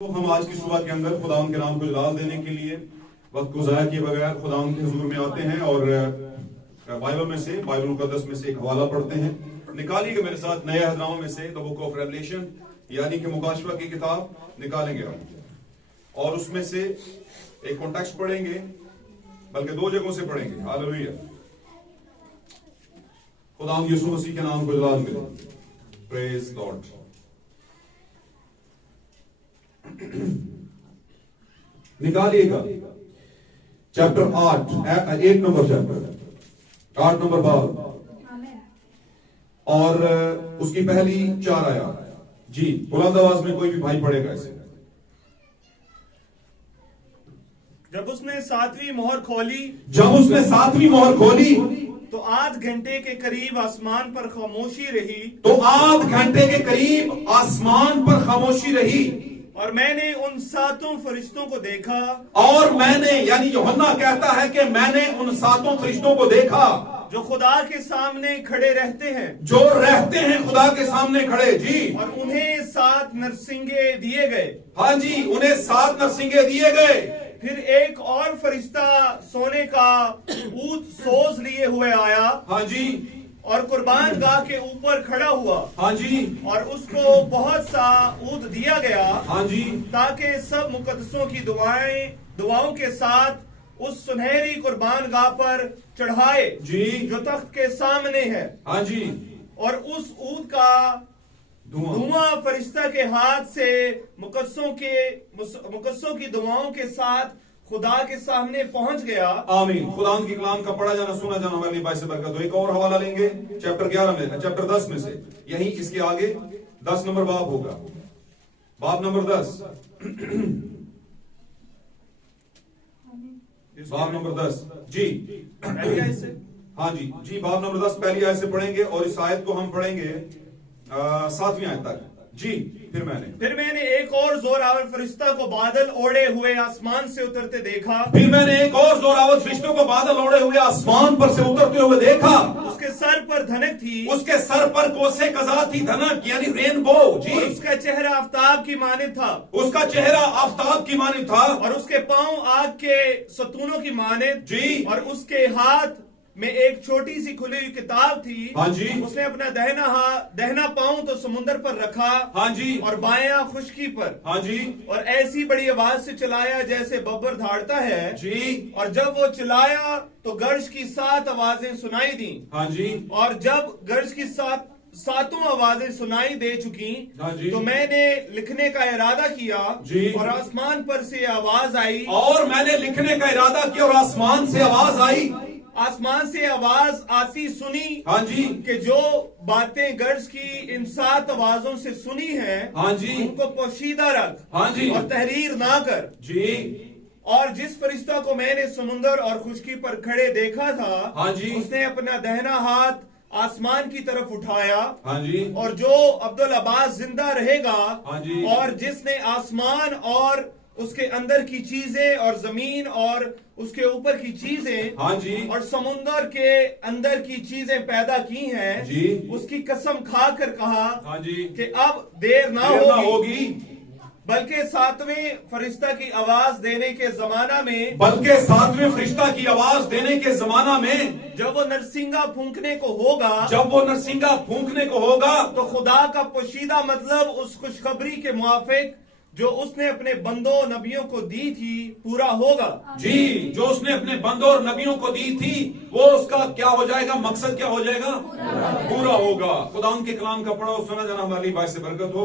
तो हम आज की सुबह के अंदर खुदावंद के नाम को जलाल देने के लिए वक्त को ज़ाया किए बगैर खुदावंद के हुजूर में आते हैं और बाइबल में से, बाइबल मुकद्दस में से एक हवाला पढ़ते हैं। निकालिएगा मेरे साथ नए हजराओं में से द बुक ऑफ रेवलेशन यानी कि मुकाशवा की किताब निकालेंगे हम और उसमें से एक कॉन्टेक्स्ट पढ़ेंगे, बल्कि दो जगहों से पढ़ेंगे। हालेलुया, खुदावंद यीशु मसीह के नाम को जलाल मिले। Praise God. निकालिएगा चैप्टर 8, 1 नंबर चैप्टर 8 नंबर बाब और उसकी पहली 4 आयत। जी, बुलंद आवाज में कोई भी भाई पढ़ेगा इसे। जब उसने सातवीं मोहर खोली तो आध घंटे के करीब आसमान पर खामोशी रही। और मैंने उन सातों फरिश्तों को देखा। और मैंने यानी यूहन्ना कहता है कि मैंने उन सातों फरिश्तों को देखा जो खुदा के सामने खड़े रहते हैं, जो रहते हैं खुदा के सामने खड़े। जी, और उन्हें 7 नरसिंगे दिए गए। हाँ जी, उन्हें 7 नरसिंगे दिए गए। फिर एक और फरिश्ता सोने का ऊंट सोज लिए हुए आया। हाँ जी, और कुर्बान गाह के ऊपर खड़ा हुआ। हाँ जी, और उसको बहुत सा ऊद दिया गया। हाँ जी, ताकि सब मुकद्दसों की दुआओं के साथ उस सुनहरी कुर्बान गाह पर चढ़ाए जी, जो तख्त के सामने है। हाँ जी, और उस ऊद का धुआं फरिश्ता के हाथ से मुकद्दसों की दुआओं के साथ खुदा के सामने पहुंच गया। आमीन। खुदा की कलाम का पढ़ा जाना सुना जाना हमारे लिए बाइस बरकत हो। एक और हवाला लेंगे चैप्टर 11 में, चैप्टर 10 में से, यही इसके आगे 10 नंबर बाब होगा, बाब नंबर 10 बाब नंबर 10। जी, पहली आयत से। हाँ जी, जी, बाब नंबर 10 पहली आयत से पढ़ेंगे और इस आयत को हम पढ़ेंगे 7वीं आयत तक। जी, फिर मैंने एक और जोरावर फरिश्ता को बादल ओढ़े हुए आसमान से उतरते देखा। फिर मैंने एक और जोरावर फरिश्तों को बादल ओढ़े हुए आसमान पर से उतरते हुए देखा। उसके सर पर धनक थी। उसके सर पर कोसे कज़ा थी, धनक यानी रेनबो। जी, और उसका चेहरा आफताब की मानिंद था। उसका चेहरा आफताब की मानिंद था। और उसके पांव आग के सतूनों की मानिंद। जी, और उसके हाथ में एक छोटी सी खुली हुई किताब थी। हाँ जी, उसने अपना दहना पांव तो समुद्र पर रखा। हाँ जी, और बायां खुशकी पर। हाँ जी, और ऐसी बड़ी आवाज से चिल्लाया जैसे बब्बर धाड़ता है। जी, और जब वो चिल्लाया तो गर्ज की 7 आवाजें सुनाई दी। हाँ जी, और जब गर्ज की सातों आवाजें सुनाई दे चुकी, हाँ जी, तो मैंने लिखने का इरादा किया। जी, और आसमान पर से आवाज आई। और मैंने लिखने का इरादा किया और आसमान से आवाज आई। आसमान से आवाज आती सुनी। हाँ जी, कि जो बातें गर्ज की इन 7 आवाजों से सुनी है, हाँ जी, उनको पोशीदा रख। हाँ जी, और तहरीर ना कर। जी, और जिस फरिश्ता को मैंने समुंदर और खुशकी पर खड़े देखा था, हाँ जी, उसने अपना दहना हाथ आसमान की तरफ उठाया। हाँ जी, और जो अब्दुल अब्बास जिंदा रहेगा, हाँ जी, और जिसने आसमान और उसके अंदर की चीजें और जमीन और उसके ऊपर की चीजें, हाँ जी, और समुंदर के अंदर की चीजें पैदा की हैं, जी, उसकी कसम खाकर कहा, हाँ जी, कि अब देर ना होगी, बल्कि 7वें फरिश्ता की आवाज देने के जमाना में, बल्कि 7वें फरिश्ता की आवाज देने के जमाना में, जब वो नरसिंगा फूंकने को होगा, जब वो नरसिंगा फूंकने को होगा, तो खुदा का पोशीदा मतलब उस खुशखबरी के मुआफिक जो उसने अपने बंदों नबियों को दी थी पूरा होगा। जी, जो उसने अपने बंदों और नबियों को दी थी वो उसका क्या हो जाएगा, मकसद क्या हो जाएगा, पूरा होगा। खुदा के कलाम का पढ़ा और सुना जाना हमारे लिए बायस बरकत हो।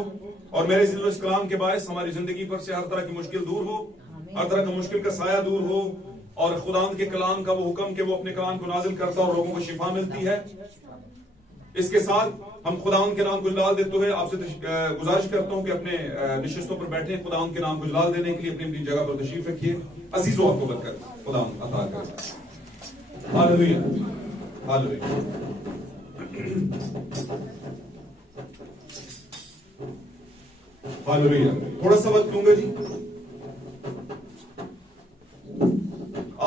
और मेरे इस कलाम के बायस हमारी जिंदगी पर से हर तरह की मुश्किल दूर हो, हर तरह का मुश्किल का साया दूर हो, और खुदा के कलाम का वो हुक्म के वो अपने कलाम को नाजिल करता और लोगों को शिफा मिलती है। इसके साथ हम खुदावंद के नाम को जलाल देते हुए आपसे गुजारिश करता हूं कि अपने निशिस्तों पर बैठे खुदावंद के नाम को जलाल देने के लिए अपनी अपनी जगह पर तशरीफ रखिए। अजीजों, आपको बरकत खुदावंद अता करे। Hallelujah, hallelujah, hallelujah. थोड़ा सा वक्त दूंगा जी।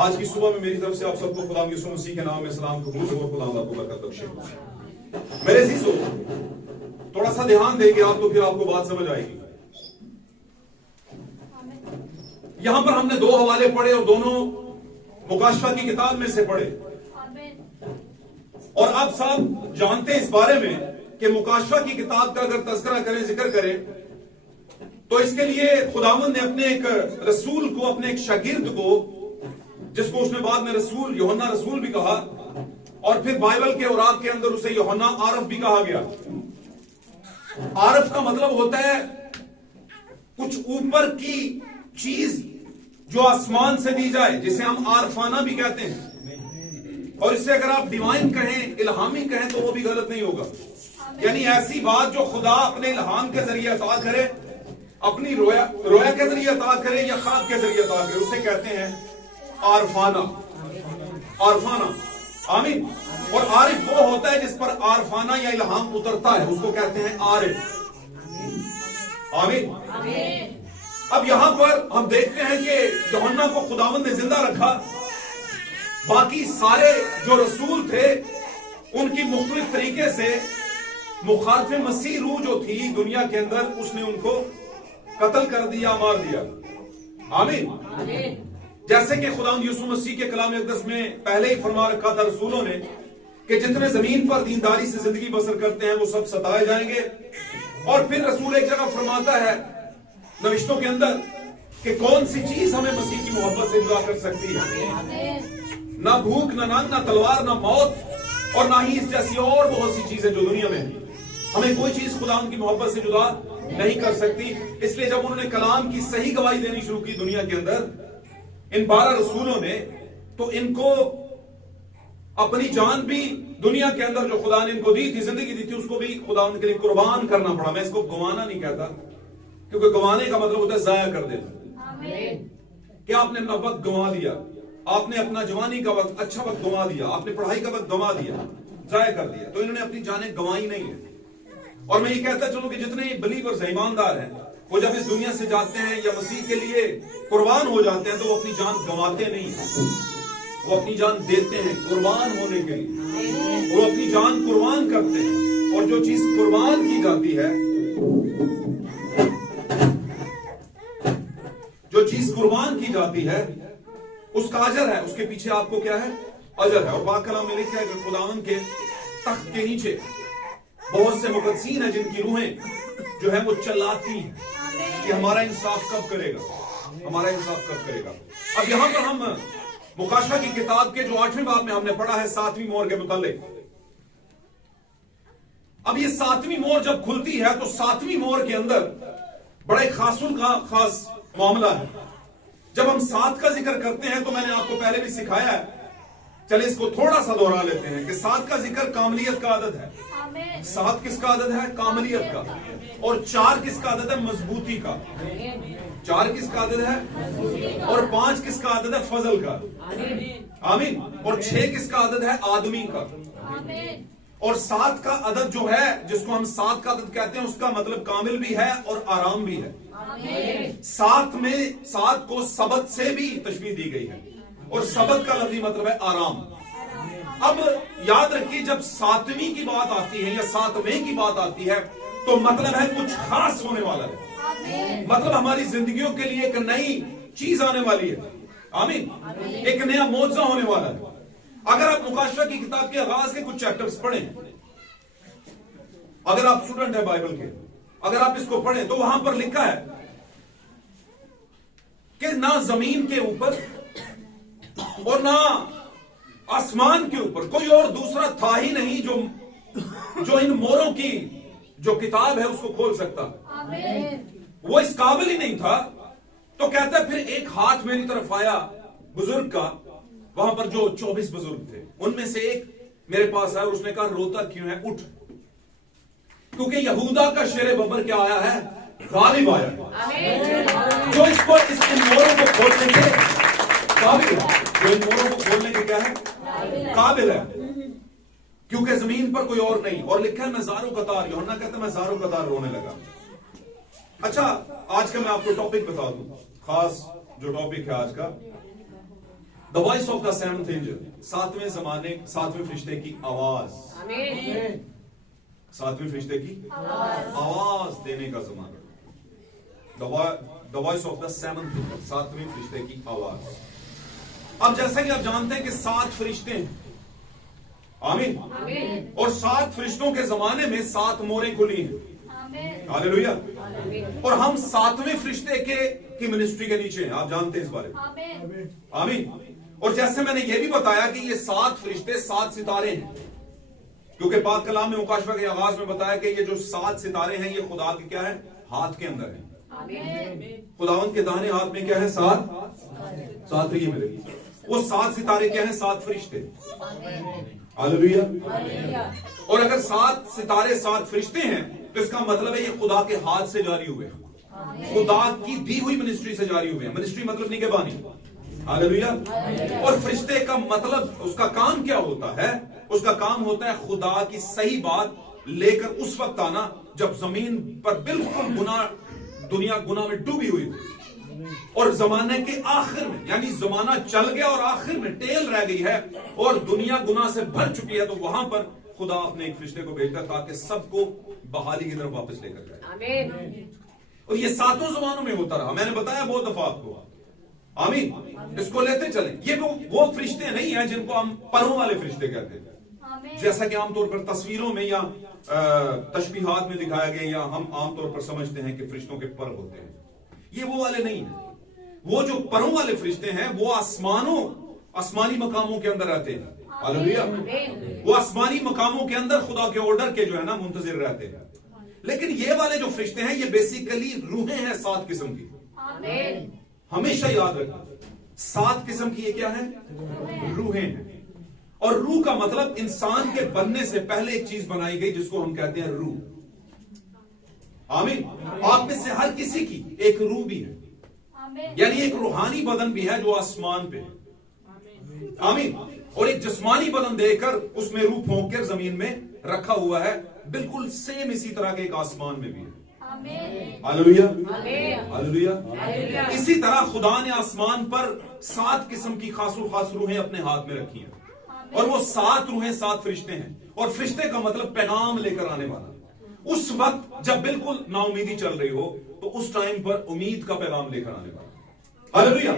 आज की सुबह में मेरी तरफ से आप सबको खुदा यीशु मसीह के नाम में सलाम कबूल हो। खुदा आपको बरकत बख्शे। मेरे अजीजों, थोड़ा सा ध्यान देंगे आप तो फिर आपको बात समझ आएगी। यहां पर हमने दो हवाले पढ़े और दोनों मुकाशवा की किताब में से पढ़े। और आप सब जानते हैं इस बारे में कि मुकाशवा की किताब का अगर तज़किरा करें, जिक्र करें, तो इसके लिए खुदावंद ने अपने एक रसूल को, अपने एक शागिर्द को, जिसको उसने बाद में रसूल, यूहन्ना रसूल भी कहा, और फिर बाइबल के औरात के अंदर उसे यूहन्ना आरफ भी कहा गया। आरफ का मतलब होता है कुछ ऊपर की चीज जो आसमान से दी जाए, जिसे हम आरफाना भी कहते हैं। और इससे अगर आप डिवाइन कहें, इल्हामी कहें, तो वो भी गलत नहीं होगा। यानी ऐसी बात जो खुदा अपने इल्हाम के जरिए अता करे, अपनी रोया के जरिए अता करे या ख्वाब के जरिए अता करे, उसे कहते हैं आरफाना। आरफाना, आमीन। और आरिफ वो होता है जिस पर आरफाना या इल्हाम उतरता है, उसको कहते हैं आरिफ। आमीन। अब यहां पर हम देखते हैं कि यूहन्ना को खुदावंद ने जिंदा रखा। बाकी सारे जो रसूल थे उनकी मुख्तलिफ तरीके से मुखालिफ मसीह रूह जो थी दुनिया के अंदर, उसने उनको कत्ल कर दिया, मार दिया। आमीन। जैसे कि खुदावंद यीशु मसीह के कलाम अक़दस में पहले ही फरमा रखा था रसूलों ने कि जितने जमीन पर दीनदारी से जिंदगी बसर करते हैं वो सब सताए जाएंगे। और फिर रसूल एक जगह फरमाता है नविश्तों के अंदर कि कौन सी चीज हमें मसीह की मोहब्बत से जुदा कर सकती है? ना भूख, ना नंग, ना तलवार, ना मौत, और ना ही इस जैसी और बहुत सी चीजें जो दुनिया में हैं। हमें कोई चीज खुदा की मोहब्बत से जुदा नहीं कर सकती। इसलिए जब उन्होंने कलाम की सही गवाही देनी शुरू की दुनिया के अंदर, इन 12 रसूलों ने, तो इनको अपनी जान भी दुनिया के अंदर जो खुदा ने इनको दी थी, जिंदगी दी थी, उसको भी खुदा उनके लिए कुर्बान करना पड़ा। मैं इसको गंवाना नहीं कहता, क्योंकि गंवाने का मतलब होता है जाया कर देना। कि आपने अपना वक्त गंवा दिया, आपने अपना जवानी का वक्त, अच्छा वक्त गंवा दिया, आपने पढ़ाई का वक्त गंवा दिया, जाया कर दिया। तो इन्होंने अपनी जानें गंवाई नहीं है। और मैं ये कहता चलूं कि जितने बिलीवर्स हैं, ईमानदार हैं, वो जब इस दुनिया से जाते हैं या मसीह के लिए कुर्बान हो जाते हैं, तो वो अपनी जान गंवाते नहीं हैं, वो अपनी जान देते हैं कुर्बान होने के लिए। वो अपनी जान कुर्बान करते हैं। और जो चीज कुर्बान की जाती है, जो चीज कुर्बान की जाती है, उसका अजर है, उसके पीछे आपको क्या है? अजर है। और पाक कलाम में लिखा है कि खुदावन के तख्त के नीचे बहुत से मुकद्दसीन हैं जिनकी रूहें जो है वो चिल्लाती हैं कि हमारा इंसाफ कब करेगा, हमारा इंसाफ कब करेगा। अब यहां पर हम मुकाशवा की किताब के जो 8वें बाब में हमने पढ़ा है 7वीं मोहर के मुतालिक। अब ये 7वीं मोहर जब खुलती है तो 7वीं मोहर के अंदर बड़ा एक खास मामला है। जब हम 7 का जिक्र करते हैं तो मैंने आपको पहले भी सिखाया है, चलिए इसको थोड़ा सा दोहरा लेते हैं कि 7 का जिक्र कामलियत का आदत है। 7 किसका आदत है? कामलियत का। और 4 किसका आदत है? मजबूती का। 4 किसका आदत है? और 5 किसका आदत है? फजल का। आमीन। और 6 किसका आदत है? आदमी का। और 7 का अदद जो है, जिसको हम 7 का अदद कहते हैं, उसका मतलब कामिल भी है और आराम भी है। 7 को सबत से भी तशबीह दी गई है, और सबत का लफ्जी मतलब है आराम। अब याद रखिए, जब 7वीं की बात आती है या 7वें की बात आती है, तो मतलब है कुछ खास होने वाला है। मतलब हमारी जिंदगियों के लिए एक नई चीज आने वाली है। आमीन। एक नया मौजज़ा होने वाला है। अगर आप मुकाशवा की किताब के आगाज के कुछ चैप्टर्स पढ़ें, अगर आप स्टूडेंट है बाइबल के, अगर आप इसको पढ़ें, तो वहां पर लिखा है कि ना जमीन के ऊपर और ना आसमान के ऊपर कोई और दूसरा था ही नहीं जो इन मोरों की जो किताब है उसको खोल सकता। वो इस काबिल ही नहीं था। तो कहता है, फिर एक हाथ मेरी तरफ आया बुजुर्ग का, वहां पर जो 24 बुजुर्ग थे, उनमें से एक मेरे पास आया और उसने कहा, रोता क्यों है? उठ, क्योंकि यहूदा का शेर बबर क्या आया है? गालिब आया, जो इसको इन मोरों को खोलने के काबिल है, जो इन मोरों को खोलने के क्या है? काबिल है, क्योंकि जमीन पर कोई और नहीं। और लिखा है, मैं ज़ारो कतार, यूहन्ना कहता है मैं ज़ारो कतार रोने लगा। अच्छा, आज का मैं आपको टॉपिक बता दूं, खास जो टॉपिक है आज का, the voice of the seventh angel, 7वें फरिश्ते की आवाज। 7वें फरिश्ते की आवाज देने का जमाना। The voice of the seventh, सातवें फरिश्ते की आवाज। अब जैसा कि आप जानते हैं कि 7 फरिश्ते हैं, आमीन, और 7 फरिश्तों के जमाने में 7 मोहरें खुली हैं, हालेलुया। और हम 7वें फरिश्ते की मिनिस्ट्री के नीचे हैं, आप जानते हैं इस बारे में, आमीन। और जैसे मैंने ये भी बताया कि ये 7 फरिश्ते 7 सितारे हैं, क्योंकि पाक कलाम में मुकाशफा के आगाज में बताया कि ये जो 7 सितारे हैं ये खुदा के क्या है, हाथ के अंदर है। खुदावंद के दाहिने हाथ में क्या है, 7 रही है मेरे, वो 7 सितारे क्या है, 7 फरिश्ते, हालेलुया। और अगर 7 सितारे 7 फरिश्ते हैं तो इसका मतलब है ये खुदा के हाथ से जारी हुए हैं, खुदा की दी हुई मिनिस्ट्री से जारी हुए हैं। मिनिस्ट्री मतलब निगहबानी, हालेलुया। और फरिश्ते का मतलब, उसका काम क्या होता है, उसका काम होता है खुदा की सही बात लेकर उस वक्त आना जब जमीन पर बिल्कुल दुनिया गुनाह में डूबी हुई थी, और जमाने के आखिर में, यानी जमाना चल गया और आखिर में टेल रह गई है और दुनिया गुनाह से भर चुकी है, तो वहां पर खुदा अपने एक फरिश्ते को भेजता ताकि सबको बहाली की तरफ वापस लेकर जाए। और ये 7 जमानों में होता रहा, मैंने बताया बहुत दफा आपको, आमीन। इसको लेते चले। ये वो फरिश्ते नहीं है जिनको हम परों वाले फरिश्ते कहते हैं, जैसा कि आमतौर पर तस्वीरों में या तशबीहात में दिखाया गया, या हम आमतौर पर समझते हैं कि फरिश्तों के पर होते हैं। ये वो वाले नहीं है। वो जो परों वाले फरिश्ते हैं वो आसमानी मकामों के अंदर रहते हैं, हालेलुया। वो आसमानी मकामों के अंदर खुदा के ऑर्डर के जो है ना मुंतजिर रहते हैं। लेकिन ये वाले जो फरिश्ते हैं ये बेसिकली रूहें हैं 7 किस्म की। हमेशा याद रखना, 7 किस्म की ये क्या है, रूहें हैं। और रूह का मतलब इंसान के बनने से पहले एक चीज बनाई गई जिसको हम कहते हैं रूह, आमीन। आप में से हर किसी की एक रूह भी है, यानी एक रूहानी बदन भी है जो आसमान पे है, आमीन। और एक जिस्मानी बदन देकर उसमें रूह फोंक कर जमीन में रखा हुआ है, बिल्कुल सेम इसी तरह के एक आसमान में भी है, हालेलुया, हालेलुया। इसी तरह खुदा ने आसमान पर 7 किस्म की खासो खास रूहें अपने हाथ में रखी हैं, और वो 7 रूहें 7 फरिश्ते हैं। और फरिश्ते का मतलब पैगाम लेकर आने वाला। उस वक्त जब बिल्कुल नाउमीदी चल रही हो तो उस टाइम पर उम्मीद का पैगाम लेकर आने वाला, हालेलुया।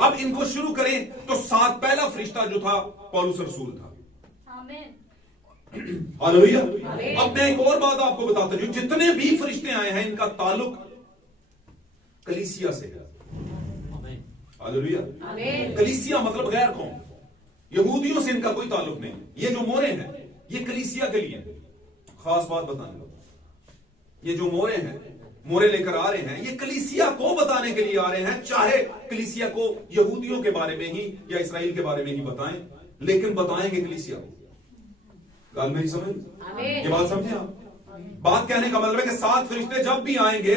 अब इनको शुरू करें तो 7 पहला फरिश्ता जो था पौलुस रसूल था, हालेलुया। अब मैं एक और बात आपको बताता हूं, जितने भी फरिश्ते आए हैं इनका ताल्लुक कलीसिया से है, हालेलुया। कलीसिया मतलब गैर कौम, यहूदियों से इनका कोई ताल्लुक नहीं। ये जो मोहरे हैं ये कलीसिया के लिए है। खास बात बताने लगा, ये जो मोहरे हैं, मोहरे लेकर आ रहे हैं, ये कलीसिया को बताने के लिए आ रहे हैं। चाहे कलीसिया को यहूदियों के बारे में ही या इसराइल के बारे में ही बताएं, लेकिन बताएंगे कलीसिया को। गाल मेरी समझ, ये बात समझे आप? बात कहने का मतलब है कि 7 फरिश्ते जब भी आएंगे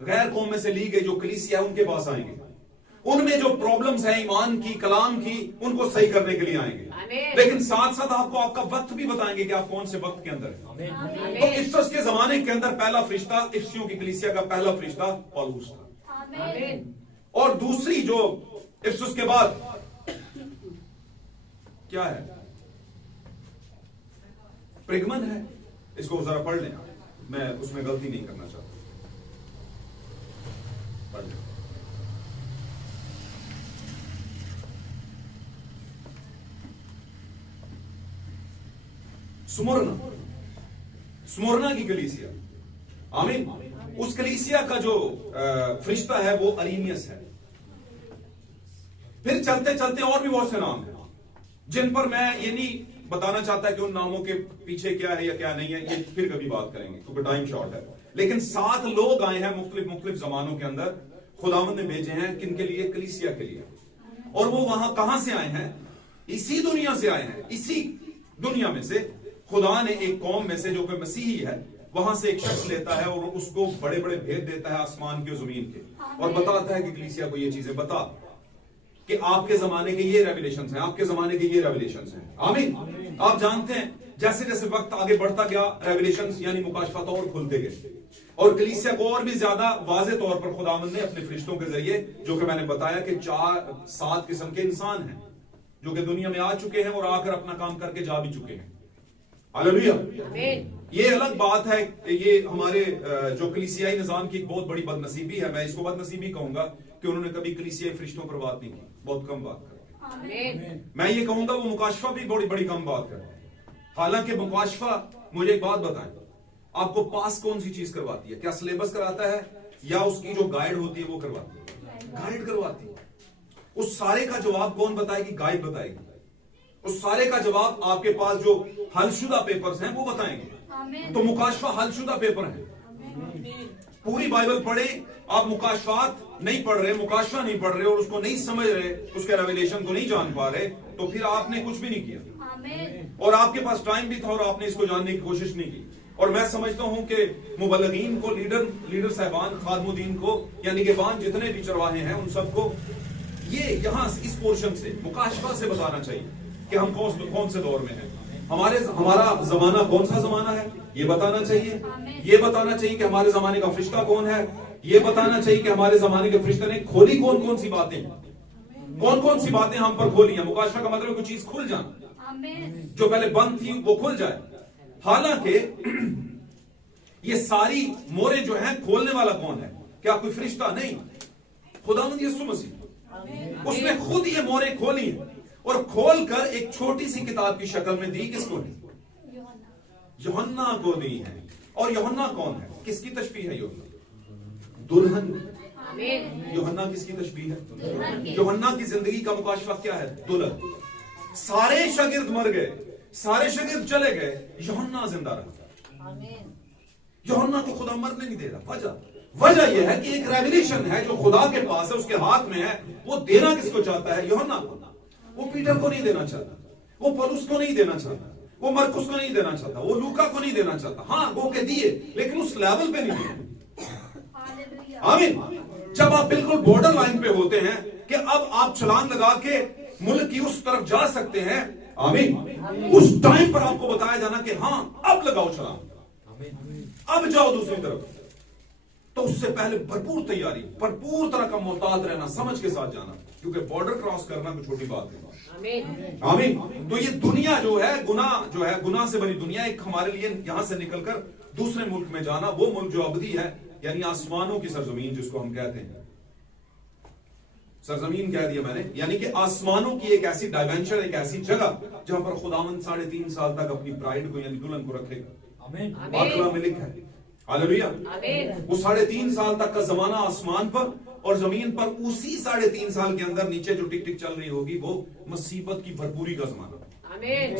गैर कौम में से ली गई जो कलीसिया है उनके पास आएंगे, उनमें जो प्रॉब्लम्स हैं ईमान की, कलाम की, उनको सही करने के लिए आएंगे। लेकिन साथ साथ आपको आपका वक्त भी बताएंगे कि आप कौन से वक्त के अंदर हैं। तो इफसुस के जमाने के अंदर पहला फरिश्ता, इफसियों की कलीसिया का पहला फरिश्ता पौलुस था। और दूसरी जो इफसुस के बाद क्या है, प्रिगमन है। इसको जरा पढ़ लें, मैं उसमें गलती नहीं करना चाहता, पढ़ लें। स्मुरना की कलीसिया, आमीन। उस कलीसिया का जो फरिश्ता है वो अरीनियस है। फिर चलते चलते और भी बहुत से नाम हैं जिन पर मैं ये नहीं बताना चाहता कि उन नामों के पीछे क्या है या क्या नहीं है, ये फिर कभी बात करेंगे क्योंकि टाइम शॉर्ट है। लेकिन 7 लोग आए हैं मुख्तलिफ जमानों के अंदर, खुदावंद ने भेजे हैं किनके लिए, कलीसिया के लिए। और वो वहां कहां से आए हैं, इसी दुनिया से आए हैं। इसी दुनिया में से खुदा ने एक कौम में से जो कि मसीही है, वहां से एक शख्स लेता है और उसको बड़े बड़े भेद देता है आसमान के और जमीन के, और बताता है कि कलीसिया को ये चीजें बता कि आपके जमाने के ये रेवलेशंस हैं, आपके जमाने के ये रेवलेशंस हैं, आमीन। आप जानते हैं जैसे जैसे वक्त आगे बढ़ता गया रेवलेशंस यानी मुकाशफात और खुलते गए, और कलीसिया को और भी ज्यादा वाज़ेह तौर पर खुदावंद ने अपने फरिश्तों के जरिए, जो कि मैंने बताया कि 7 किस्म के इंसान हैं जो कि दुनिया में आ चुके हैं और आकर अपना काम करके जा भी चुके हैं, हालेलुया। ये अलग बात है, ये हमारे जो कलीसियाई निजाम की एक बहुत बड़ी बदनसीबी है। मैं इसको बदनसीबी कहूंगा कि उन्होंने कभी कलीसियाई फरिश्तों पर बात नहीं की, बहुत कम बात करते। मैं ये कहूंगा वो मुकाशफा भी बड़ी बड़ी कम बात करते हैं। हालांकि मुकाशफा, मुझे एक बात बताएं, आपको पास कौन सी चीज करवाती है? क्या सिलेबस कराता है या उसकी जो गाइड होती है वो करवाती है? गाइड करवाती है। उस सारे का जवाब कौन बताएगी? गाइड बताएगी। उस सारे का जवाब आपके पास जो हलशुदा पेपर्स हैं वो बताएंगे। तो मुकाशफा हलशुदा पेपर है। पूरी बाइबल पढ़े, आप मुकाशफात नहीं पढ़ रहे, मुकाशफा नहीं पढ़ रहे और उसको नहीं समझ रहे, उसके रेवलेशन को नहीं जान पा रहे, तो फिर आपने कुछ भी नहीं किया और आपके पास टाइम भी था और आपने इसको जानने की कोशिश नहीं की। और मैं समझता हूं कि मुबल्लिगीन को, लीडर साहबान, खादमुद्दीन को, यानी कि बान जितने भी चरवाहे हैं, उन सबको ये यहां इस पोर्शन से, मुकाशफा से बताना चाहिए कि हम कौन से दौर में हैं, हमारा जमाना कौन सा जमाना है, ये बताना चाहिए। ये बताना चाहिए कि हमारे जमाने का फरिश्ता कौन है, ये बताना चाहिए कि हमारे जमाने के फरिश्ते ने खोली कौन कौन सी बातें, कौन कौन सी बातें हम पर खोली है। मुकाशफा का मतलब कोई चीज खुल जाना, जो पहले बंद थी वो खुल जाए। हालांकि ये सारी मोरे जो हैं, खोलने वाला कौन है? क्या कोई फरिश्ता? नहीं, खुदावंद यीशु मसीह। उसने खुद ये मोरे खोली हैं और खोलकर एक छोटी सी किताब की शक्ल में दी। किसको दी? यूहन्ना को दी है। और यूहन्ना कौन है? किसकी तशबीह है यूहन्ना? दुल्हन। यूहन्ना किसकी तशबीह है? यूहन्ना की जिंदगी का मुकाशफा क्या है? दुल्हन। सारे शागिर्द मर गए, सारे शागिर्द चले गए, यूहन्ना जिंदा रहा। यूहन्ना को खुदा मरने नहीं दे रहा। वजह यह है कि एक रेवलेशन है जो खुदा के पास है, उसके हाथ में है। वो देना किसको चाहता है? यूहन्ना को। वो पीटर को नहीं देना चाहता, वो पौलुस को नहीं देना चाहता, वो मरकुस को नहीं देना चाहता, वो लूका को नहीं देना चाहता। हाँ, वो के दिए, लेकिन उस लेवल पे नहीं दिए। आमीन। जब आप बिल्कुल बॉर्डर लाइन पे होते हैं कि अब आप छलांग लगा के मुल्क की उस तरफ जा सकते हैं, आमीन, उस टाइम पर आपको बताया जाना कि हाँ, अब लगाओ छलांग, अब जाओ दूसरी तरफ। तो उससे पहले भरपूर तैयारी, भरपूर तरह का मोहतात रहना, समझ के साथ जाना, क्योंकि बॉर्डर क्रॉस करना कोई छोटी बात नहीं। आमीन। तो ये दुनिया जो है, गुनाह से भरी दुनिया, एक हमारे लिए यहां से निकलकर दूसरे मुल्क में जाना, वो मुल्क जो अबदी है, यानी आसमानों की सरजमीन जिसको हम कहते हैं। सरजमीन कह दिया मैंने, यानी कि आसमानों की एक ऐसी डायमेंशन, एक ऐसी जगह जहां पर खुदावंद 3.5 साल तक अपनी ब्राइड को, यानी दुल्हन को रखेगा। बाकरा में लिखा है, हालेलुया। वो 3.5 साल तक का जमाना आसमान पर, और जमीन पर उसी 3.5 साल के अंदर नीचे जो टिक टिक चल रही होगी वो मुसीबत की भरपूरी का जमाना।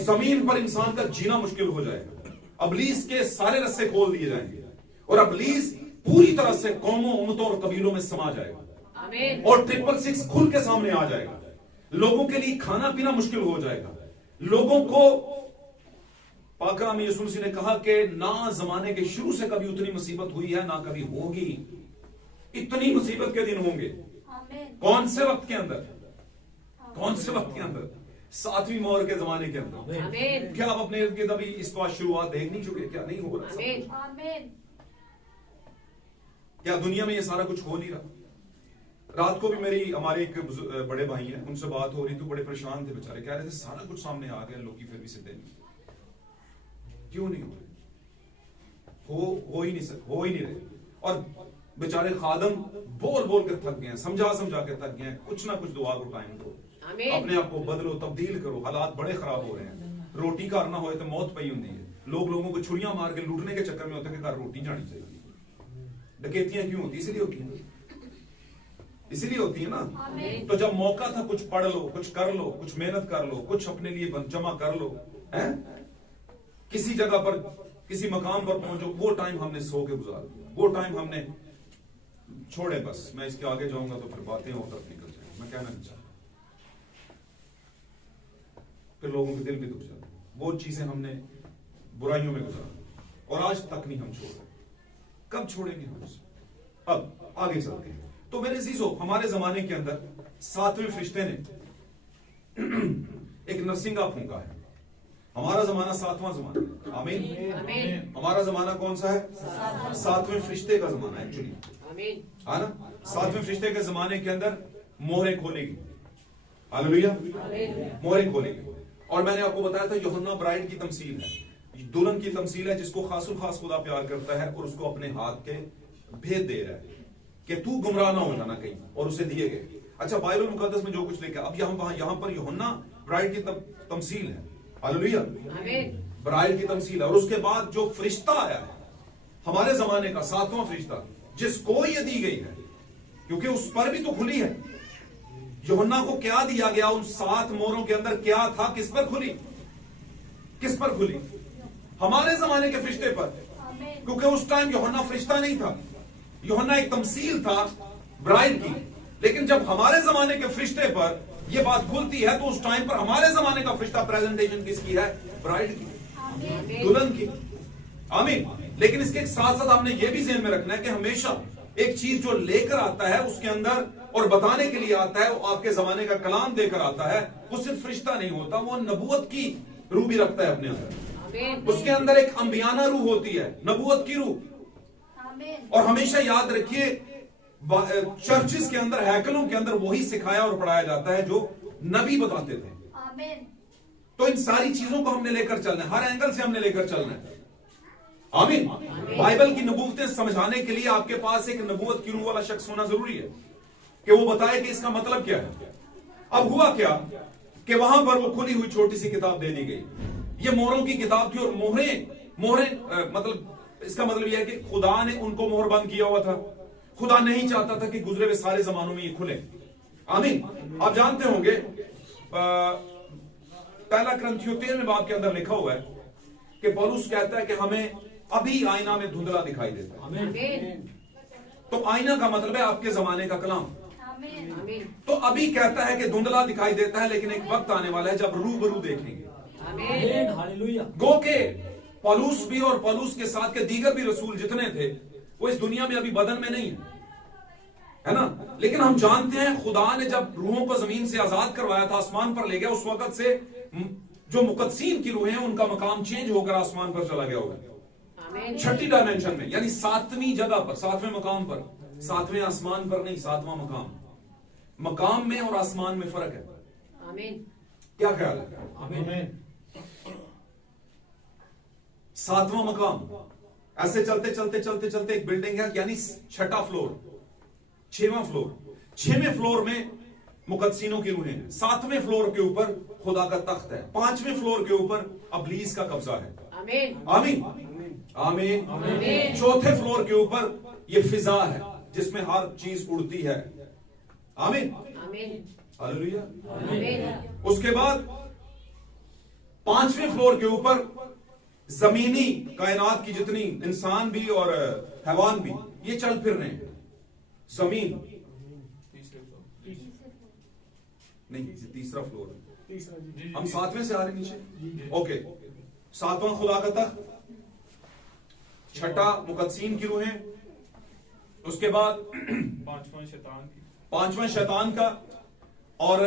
जमीन पर इंसान का जीना मुश्किल हो जाएगा। अबलीस के सारे रस्से खोल दिए जाएंगे और अबलीस पूरी तरह से कौमों, उम्मतों और कबीलों में समा जाएगा और 666 खुल के सामने आ जाएगा। लोगों के लिए खाना पीना मुश्किल हो जाएगा। लोगों को, पाक कलाम में यीशु मसीह ने कहा कि ना जमाने के शुरू से कभी उतनी मुसीबत हुई है, ना कभी होगी। इतनी मुसीबत के दिन होंगे। कौन से वक्त के अंदर? कौन से वक्त के अंदर? 7वीं मोहर के जमाने के अंदर। क्या आप अपने इर्द गिर्द अभी इसको शुरुआत देख नहीं चुके? क्या नहीं हो रहा? क्या दुनिया में ये सारा कुछ हो नहीं रहा? रात को भी हमारे एक बड़े भाई हैं, उनसे बात हो रही थी, बड़े परेशान थे बेचारे, कह रहे थे सारा कुछ सामने आ गया, लोग फिर भी सीधे नहीं। क्यों नहीं हो रहे? हो ही नहीं रहे। और बेचारे खादम बोल बोल कर थक गए हैं, समझा समझा के थक गए हैं। कुछ ना कुछ दुआ को टाइम दो, अपने आप को बदलो, तब्दील करो। हालात बड़े खराब हो रहे हैं। रोटी घर ना होए तो मौत पई होती है। लोगों को छुरियां मार के लूटने के चक्कर में होते हैं कि घर रोटी जानी चाहिए। डकैतियां क्यों होती? इसलिए होती है, इसीलिए होती है ना। तो जब मौका था, कुछ पढ़ लो, कुछ कर लो, कुछ मेहनत कर लो, कुछ अपने लिए जमा कर लो, है किसी जगह पर, किसी मकाम पर पहुंचो। वो टाइम हमने सो के गुजार दिया, वो टाइम हमने छोड़े। बस मैं इसके आगे जाऊंगा तो फिर बातें और तरफ निकल जाएंगी। मैं कहना नहीं चाहता, फिर लोगों के दिल भी दुख जाते। वो चीजें हमने बुराइयों में गुजारा और आज तक नहीं हम छोड़ रहे। कब छोड़ेंगे हम उसे? अब आगे चलते हैं। तो मेरे अजीजों, हमारे जमाने के अंदर 7वें फरिश्ते ने एक नरसिंगा फूंका है। हमारा जमाना 7वां जमाना है। आमीन। हमारा जमाना कौन सा है? 7वें फरिश्ते का जमाना है एक्चुअली, है ना। 7वें फरिश्ते के जमाने के अंदर मोहरें खोलेगी। हालेलुया। मोहरें खोलेगी। और मैंने आपको बताया था यूहन्ना ब्राइड की तमसील है। दुल्हन की तमसील है जिसको खासुल खास खुदा प्यार करता है और उसको अपने हाथ के भेद दे रहा है कि तू गुमराह ना हो जाना कहीं, और उसे दिए गए। अच्छा, बाइबल मुकद्दस में जो कुछ लिखा, अब यहां पर यूहन्ना ब्राइड की तमसील है, हालेलुया, ब्राइड की तमसील है। और उसके बाद जो फरिश्ता आया है हमारे जमाने का, 7वां फरिश्ता, जिसको ये दी गई है, क्योंकि उस पर भी तो खुली है। यूहन्ना को क्या दिया गया उन 7 मोहरों के अंदर, क्या था, किस पर खुली, किस पर खुली? हमारे जमाने के फरिश्ते पर, क्योंकि उस टाइम यूहन्ना फरिश्ता नहीं था, यूहन्ना एक तमसील था ब्राइड की। लेकिन जब हमारे जमाने के फरिश्ते पर यह बात खुलती है तो उस टाइम पर हमारे जमाने का फरिश्ता प्रेजेंटेशन किसकी है? ब्राइड की, दुल्हन की। आमीन। लेकिन इसके साथ साथ आपने यह भी ज़हन में रखना है कि हमेशा एक चीज जो लेकर आता है उसके अंदर और बताने के लिए आता है, वो आपके जमाने का कलाम देकर आता है, वो सिर्फ फरिश्ता नहीं होता, वो नबूवत की रूह भी रखता है अपने अंदर। उसके अंदर एक अंबियाना रूह होती है, नबूवत की रूह। और हमेशा याद रखिए, चर्चिस के अंदर, हैकलों के अंदर वही सिखाया और पढ़ाया जाता है जो नबी बताते थे। तो इन सारी चीजों को हमने लेकर चलना है, हर एंगल से हमने लेकर चलना है। आमीन। बाइबल की नबूवतें समझाने के लिए आपके पास एक नबूवत की रूह वाला शख्स होना जरूरी है कि वो बताए कि इसका मतलब क्या है। अब हुआ क्या कि वहां पर वो खुली हुई छोटी सी किताब दे दी गई। ये मोहरों की किताब थी, और मोहरें मतलब इसका मतलब यह है कि खुदा ने उनको मोहर बंद किया हुआ था। खुदा नहीं चाहता था कि गुजरे हुए सारे जमानों में ये खुले। आमीन। आप जानते होंगे पहला ग्रंथियों 13वें बाब के अंदर लिखा हुआ है कि पौलुस कहता है कि हमें अभी आईना में धुंधला दिखाई देता है। तो आईना का मतलब है आपके जमाने का कलाम। तो अभी कहता है कि धुंधला दिखाई देता है, लेकिन एक वक्त आने वाला है जब रूबरू देखेंगे। गो के पौलुस भी और पौलुस के साथ के दीगर भी रसूल जितने थे वो इस दुनिया में अभी बदन में नहीं है ना। लेकिन हम जानते हैं खुदा ने जब रूहों को जमीन से आजाद करवाया था, आसमान पर ले गया, उस वक्त से जो मुकद्दसीन की रूहें हैं उनका मकाम चेंज होकर आसमान पर चला गया होगा, 6ठी डायमेंशन में, यानी 7वीं जगह पर, 7वें मकाम पर, 7वें आसमान पर नहीं, 7वां मकाम। मकाम में और आसमान में फर्क है। आमीन। क्या ख्याल है? आमीन। 7वां मकाम, ऐसे चलते चलते चलते चलते एक बिल्डिंग है, यानी 6ठा फ्लोर, 6वां फ्लोर, 6वें फ्लोर में मुकद्दसीनों की रूहें हैं, 7वें फ्लोर के ऊपर खुदा का तख्त है, 5वें फ्लोर के ऊपर अबलीस का कब्जा है। आमीन आमीन आमीन। 4थे फ्लोर के ऊपर ये फिजा है जिसमें हर चीज उड़ती है। आमीन हालेलुया। उसके बाद 5वें फ्लोर के ऊपर जमीनी कायनात की जितनी इंसान भी और हैवान भी ये चल फिर रहे हैं। जमीन नहीं, तीसरा फ्लोर, हम 7वें से आ रहे नीचे। ओके, 7वां खुदा का तख्त, 6ठा मुकद्दसीन की रूहें, उसके बाद 5वां शैतान का, और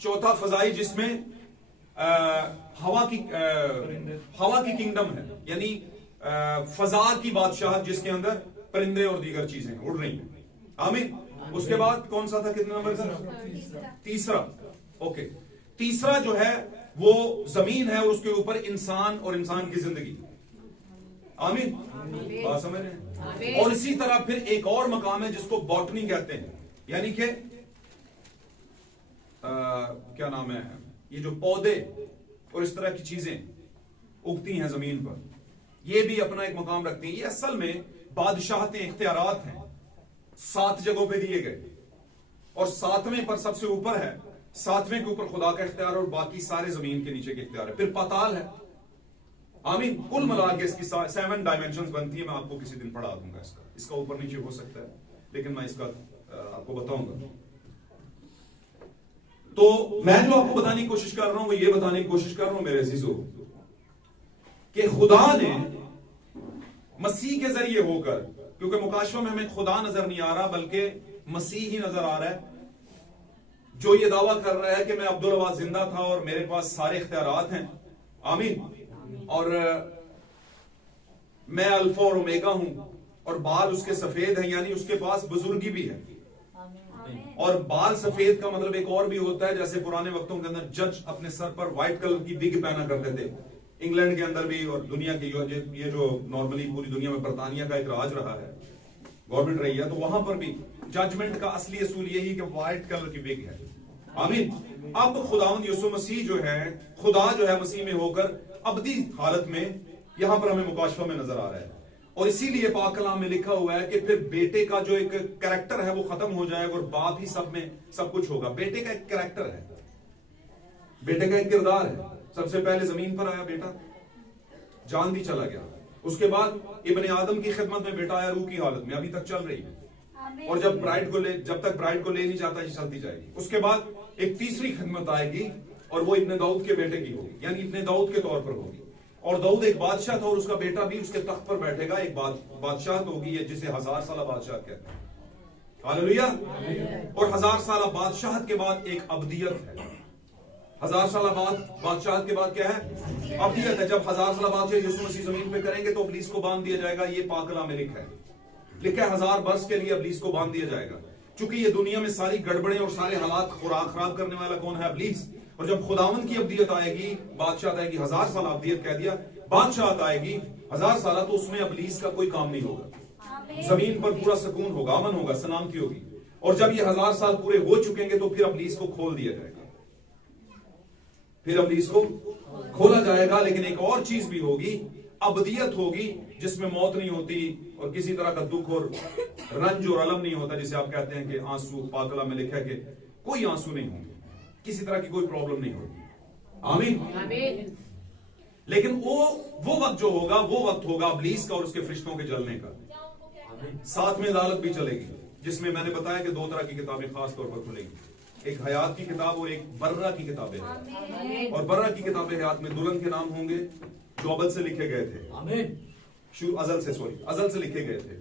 4था फजाई जिसमें हवा की किंगडम है, यानी फजा की बादशाह जिसके अंदर परिंदे और दीगर चीजें उड़ रही हैं। आमीन। उसके बाद कौन सा था, कितना नंबर था? तीसरा। ओके, तीसरा जो है वो जमीन है और उसके ऊपर इंसान और इंसान की जिंदगी। आमीन, बात समझ रहे हैं? और इसी तरह फिर एक और मकाम है जिसको बॉटनी कहते हैं, यानी कि क्या नाम है, ये जो पौधे और इस तरह की चीजें उगती हैं जमीन पर, ये भी अपना एक मकाम रखती हैं। ये असल में बादशाहतें, इख्तियारात हैं, 7 जगहों पे दिए गए, और 7वें पर सबसे ऊपर है, 7वें के ऊपर खुदा का इख्तियार और बाकी सारे जमीन के नीचे के इख्तियार है। फिर पाताल है। आमीन। कुल मिला के इसकी 7 डायमेंशंस बनती है। मैं आपको किसी दिन पढ़ा दूंगा इसका ऊपर नीचे हो सकता है, लेकिन मैं इसका आपको बताऊंगा। तो मैं जो आपको बताने की कोशिश कर रहा हूं वो ये बताने की कोशिश कर रहा हूं मेरे अजीजों कि खुदा ने मसीह के जरिए होकर, क्योंकि मुकाशवा में हमें खुदा नजर नहीं आ रहा बल्कि मसीह ही नजर आ रहा है, जो ये दावा कर रहा है कि मैं अब्दुल अवाद जिंदा था और मेरे पास सारे इख्तियारात हैं। आमीन। और मैं अल्फा और ओमेगा हूं, और बाल उसके सफेद हैं, यानी उसके पास बुजुर्गी भी है। और बाल सफेद का मतलब एक और भी होता है, जैसे पुराने वक्तों के अंदर जज अपने सर पर व्हाइट कलर की बिग पहना करते थे, इंग्लैंड के अंदर भी और दुनिया की ये जो नॉर्मली पूरी दुनिया में बरतानिया का एक राज रहा है, गवर्नमेंट रही है, तो वहां पर भी जजमेंट का असली असूल यही कि व्हाइट कलर की विग है। आमीन। अब खुदावंद यीशु मसीह जो है, खुदा जो है मसीह में होकर अबदी हालत में यहां पर हमें मुकाशफा में नजर आ रहा है, और इसीलिए पाक कलाम में लिखा हुआ है कि फिर बेटे का जो एक कैरेक्टर है वो खत्म हो जाएगा और बाप ही सब में सब कुछ होगा। बेटे का एक कैरेक्टर है, बेटे का एक किरदार है। सबसे पहले जमीन पर आया बेटा, जान भी चला गया। उसके बाद इब्ने आदम की खिदमत में बेटा आया रूह की हालत में, अभी तक चल रही है, और जब तक ब्राइड को ले नहीं जाता ये चलती जाएगी। उसके बाद एक तीसरी खिदमत आएगी और वो इब्ने दाऊद के बेटे की होगी, यानी इब्ने दाऊद के तौर पर होगी। और दाऊद एक बादशाह था और उसका बेटा भी उसके तख्त पर बैठेगा, एक बादशाह होगी जिसे 1000 साल बादशाह कहते हैं। हालेलुया। और 1000 साल बादशाह के बाद एक अब्दियत है। 1000 साल बादशाह के बाद क्या है? अब्दियत है। जब 1000 साल बादशाह यीशु मसीह जमीन पे करेंगे तो इब्लीस को बांध दिया जाएगा। ये पाक कलाम में लिखा है 1000 वर्ष के लिए इब्लीस को बांध दिया जाएगा, क्योंकि ये दुनिया में सारी गड़बड़े और सारे हालात खराब करने वाला कौन है? इब्लीस। और जब खुदावंद की अब्दियत आएगी, बादशाह आएगी, 1000 साल अब्दियत कह दिया, बादशाह आएगी 1000 साल, तो उसमें इब्लीस का कोई काम नहीं होगा। जमीन पर पूरा सुकून होगा, अमन होगा, सलामती होगी। और जब ये 1000 साल पूरे हो चुकेंगे तो फिर इब्लीस को खोल दिया जाएगा, फिर इब्लीस को खोला जाएगा। लेकिन एक और चीज भी होगी, अब्दियत होगी जिसमें मौत नहीं होती और किसी तरह का दुख और रंज और अलम नहीं होता, जिसे आप कहते हैं कि आंसू। पाक कलाम में लिखा है कि कोई आंसू नहीं होंगे, किसी तरह की कोई प्रॉब्लम नहीं होगी। आमीन। लेकिन वो वक्त जो होगा, वो वक्त होगा इब्लीस का और उसके फरिश्तों के जलने का। साथ में अदालत भी चलेगी, जिसमें मैंने बताया कि 2 तरह की किताबें खास तौर पर खुलेंगी, एक हयात की किताब और एक बर्रा की किताबें हैं। और बर्रा की किताबें हयात में दुल्हन के नाम होंगे जो अबल से लिखे गए थे, अजल से लिखे गए थे।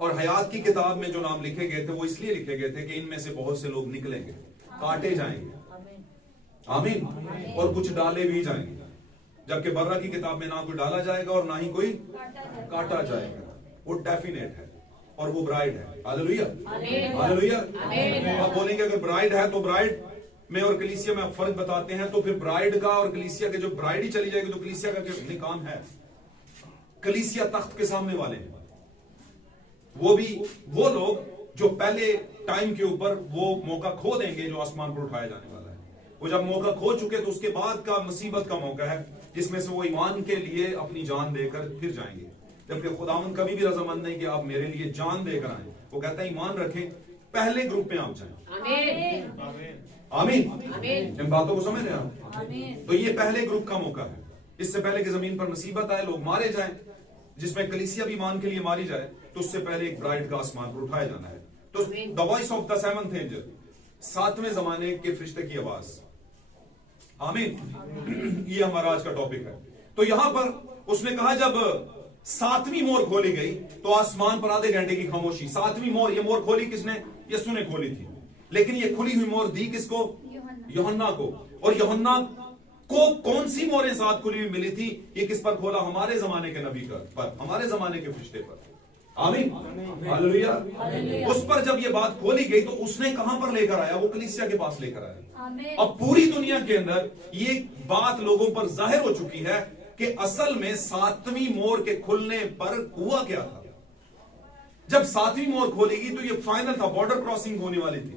और हयात की किताब में जो नाम लिखे गए थे वो इसलिए लिखे गए थे कि इनमें से बहुत से लोग निकलेंगे, काटे जाएंगे। आमीन। और कुछ डाले भी जाएंगे, जबकि बर्रा की किताब में ना कोई डाला जाएगा और ना ही कोई काटा जाएगा। वो डेफिनेट है और वो ब्राइड है। Hallelujah, hallelujah. आप बोलेंगे अगर ब्राइड है तो ब्राइड में और कलीसिया में आप फर्क बताते हैं, तो फिर ब्राइड का और कलीसिया के, जो ब्राइड ही चली जाएगी तो कलीसिया का क्या काम है? कलीसिया तख्त के सामने वाले हैं, वो भी वो लोग जो पहले टाइम के ऊपर वो मौका खो देंगे जो आसमान पर उठाया जाने वाला है। वो जब मौका खो चुके तो उसके बाद का मुसीबत का मौका है, जिसमें से वो ईमान के लिए अपनी जान देकर फिर जाएंगे। जबकि खुदावंद कभी भी रजामंद नहीं कि आप मेरे लिए जान देकर आए, वो कहता है ईमान रखें, पहले ग्रुप में आप जाएं। आमीन। इन बातों को समझ रहे हैं आप? तो ये पहले ग्रुप का मौका है, इससे पहले कि जमीन पर मुसीबत आए, लोग मारे जाएं, जिसमें कलीसिया भी ईमान के लिए मारी जाए, तो उससे पहले एक ब्राइड का आसमान पर उठाया जाना है। तो the voice of the seventh angel, 7वें जमाने के फरिश्ते की आवाज। आमीन। ये हमारा आज का टॉपिक है। तो यहां पर उसने कहा जब 7वीं मोर खोली गई तो आसमान पर आधे घंटे की खामोशी। 7वीं मोर, ये मोर खोली किसने? यीशु ने खोली थी, लेकिन ये खुली हुई मोर दी किसको? यूहन्ना को। और यूहन्ना को कौन सी मोरें साथ खुली हुई मिली थी? ये किस पर खोला? हमारे जमाने के नबी पर, हमारे जमाने के फरिश्ते पर। आमीन, हालेलुया। उस पर जब ये बात खोली गई तो उसने कहां पर लेकर आया? वो कलीसिया के पास लेकर आया। अब पूरी दुनिया के अंदर ये बात लोगों पर जाहिर हो चुकी है कि असल में 7वीं मोर के खुलने पर हुआ क्या था। जब 7वीं मोर खोलेगी तो ये फाइनल था, बॉर्डर क्रॉसिंग होने वाली थी।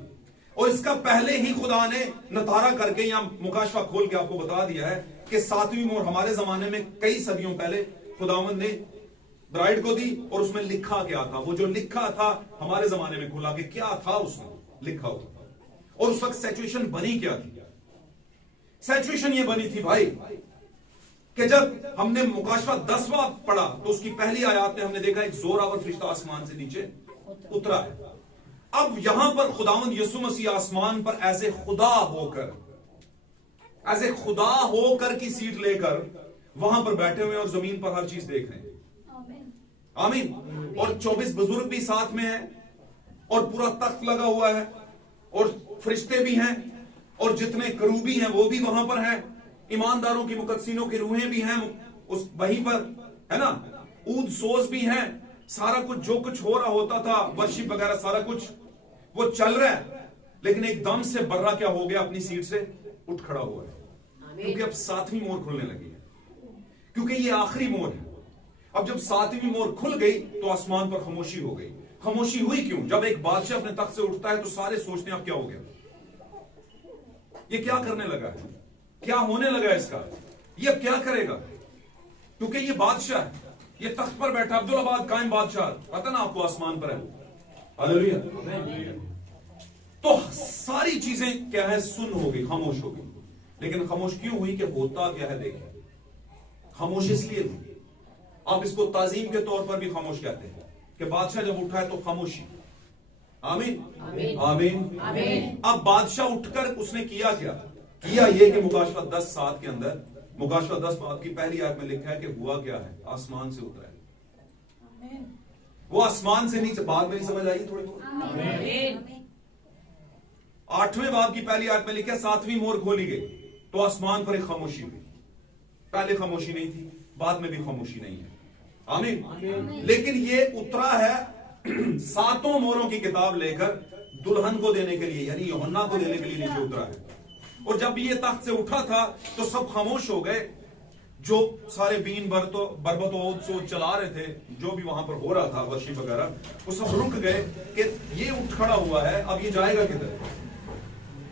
और इसका पहले ही खुदा ने नतारा करके या मुकाशफा खोल के आपको बता दिया है कि 7वीं मोर हमारे जमाने में कई सदियों पहले खुदावंद ने ब्राइड को दी, और उसमें लिखा क्या था? वो जो लिखा था हमारे जमाने में खुला कि क्या था उसमें लिखा हुआ, और उस वक्त सिचुएशन बनी क्या थी? सिचुएशन ये बनी थी भाई कि जब हमने मुकाशफा 10वां पढ़ा तो उसकी पहली आयत में हमने देखा एक जोरावर फरिश्ता आसमान से नीचे उतरा है। अब यहां पर खुदावंद यीशु मसीह आसमान पर ऐसे खुदा होकर की सीट लेकर वहां पर बैठे हुए और जमीन पर हर चीज देख रहे हैं। आमीन। और 24 बुजुर्ग भी साथ में हैं, और पूरा तख्त लगा हुआ है, और फरिश्ते भी हैं, और जितने करूबी हैं वो भी वहां पर हैं, ईमानदारों की मुकद्दसीनों की रूहें भी हैं उस वहीं पर, है ना, ऊद सोज भी हैं। सारा कुछ जो कुछ हो रहा होता था, वर्शिप वगैरह सारा कुछ वो चल रहा है। लेकिन एकदम से बर्रा क्या हो गया? अपनी सीट से उठ खड़ा हुआ है, क्योंकि अब 7वीं मोर खुलने लगी है। क्योंकि ये आखिरी मोर है। अब जब सातवीं मोर खुल गई तो आसमान पर खामोशी हो गई। खामोशी हुई क्यों? जब एक बादशाह अपने तख्त से उठता है तो सारे सोचते हैं अब क्या हो गया, ये क्या करने लगा है, क्या होने लगा है इसका, ये अब क्या करेगा, क्योंकि ये बादशाह है, ये तख्त पर बैठा अब्दुल्लाबाद कायम बादशाह, पता ना आपको आसमान पर है। हालेलुया। तो सारी चीजें क्या है, सुन हो गई, खामोश हो गई। लेकिन खामोश क्यों हुई? कि होता क्या है देखिए। खामोश इसलिए हुई, आप इसको ताजीम के तौर पर भी खामोश कहते हैं कि बादशाह जब उठा है तो खामोशी। आमीन आमीन आमीन। अब बादशाह उठकर उसने किया क्या? किया ये कि मुकाशवा 10:7 के अंदर, मुकाशवा 10:7 की पहली आयत में लिखा है कि हुआ क्या है, आसमान से उतरा है। वो आसमान से नीचे, बाद में नहीं समझ आई थोड़ी बहुत। 8वें बाब की पहली आयत में लिखा है 7वीं मोर खोली गई तो आसमान पर एक खामोशी हुई। पहले खामोशी नहीं थी, बाद में भी खामोशी नहीं है। आमीन। लेकिन ये उतरा है 7 मोरों की किताब लेकर दुल्हन को देने के लिए, यानी यूहन्ना को देने के लिए नीचे उतरा है। और जब ये तख्त से उठा था तो सब खामोश हो गए, जो सारे बीन बरबत सो चला रहे थे, जो भी वहां पर हो रहा था वर्शिप वगैरह, वो सब रुक गए कि ये उठ खड़ा हुआ है, अब ये जाएगा किधर,